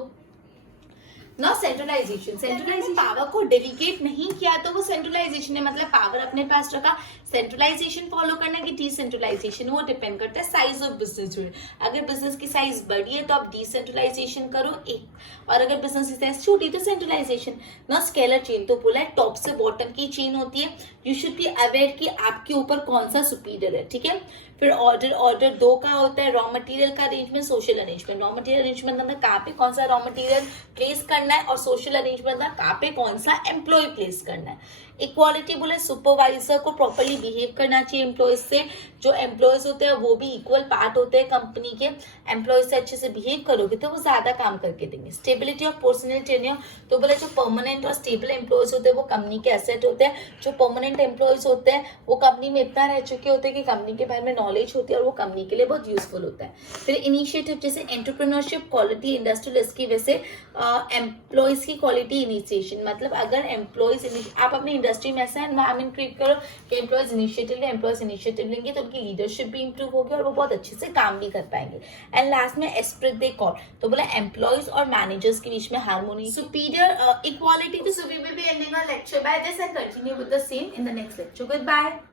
ना सेंट्रलाइजेशन पावर को डेलीगेट नहीं किया तो वो सेंट्रलाइजेशन है, मतलब पावर अपने पास रखा। सेंट्रलाइजेशन फॉलो करना कि डिसेंट्रलाइजेशन, वो डिपेंड करता है साइज ऑफ बिजनेस। अगर बिजनेस की साइज बड़ी है तो आप डिसेंट्रलाइजेशन करो एक, और अगर बिजनेस की साइज छोटी तो सेंट्रलाइजेशन। ना स्केलर चेन, तो बोला है टॉप से बॉटम की चेन होती है। यू शुड बी अवेयर कि आपके ऊपर कौन सा सुपीरियर है, ठीक है। फिर ऑर्डर दो का होता है, रॉ मटेरियल का arrangement, social arrangement. Raw material arrangement मतलब कहाँ पे कौन सा रॉ मटेरियल प्लेस करना है, और सोशल अरेंजमेंट मतलब कहाँ पे कौन सा एम्प्लॉय प्लेस करना है। इक्वालिटी बोले सुपरवाइजर को प्रॉपर्ली बिहेव करना चाहिए एम्प्लॉयज से। जो एम्प्लॉयज होते हैं वो भी इक्वल पार्ट होते हैं कंपनी के, एम्प्लॉयज से अच्छे से बिहेव करोगे तो वो ज्यादा काम करके देंगे। स्टेबिलिटी ऑफ पर्सनल टेन्योर, तो बोले जो परमानेंट और स्टेबल एम्प्लॉयज होते हैं वो कंपनी के एसेट होते हैं। जो परमानेंट एम्प्लॉयज होते हैं वो कंपनी में इतना रह चुके होते हैं कि कंपनी के बारे में नॉलेज होती है और वो कंपनी के लिए बहुत यूजफुल होता है। फिर इनिशिएटिव जैसे एंटरप्रेन्योरशिप, क्वालिटी, इंडस्ट्रियल, इसकी वजह से एम्प्लॉयज की क्वालिटी इनिशिएशन, मतलब अगर एम्प्लॉयज, आप अपनी इंडस्ट्री में ऐसा एनवायरमेंट क्रिएट करो कि एम्प्लॉयज इनिशिएटिव लेंगे तो उनकी लीडरशिप भी इंप्रूव होगी और वो बहुत अच्छे से काम भी कर पाएंगे। एंड लास्ट में एस्प्रिट दे कॉर्ड, तो बोला एम्प्लॉयज और मैनेजर्स के बीच में हार्मोनी, सुपीरियर इक्वालिटी। तो we will be ending our lecture by this and continue with the same in the next lecture. Good bye.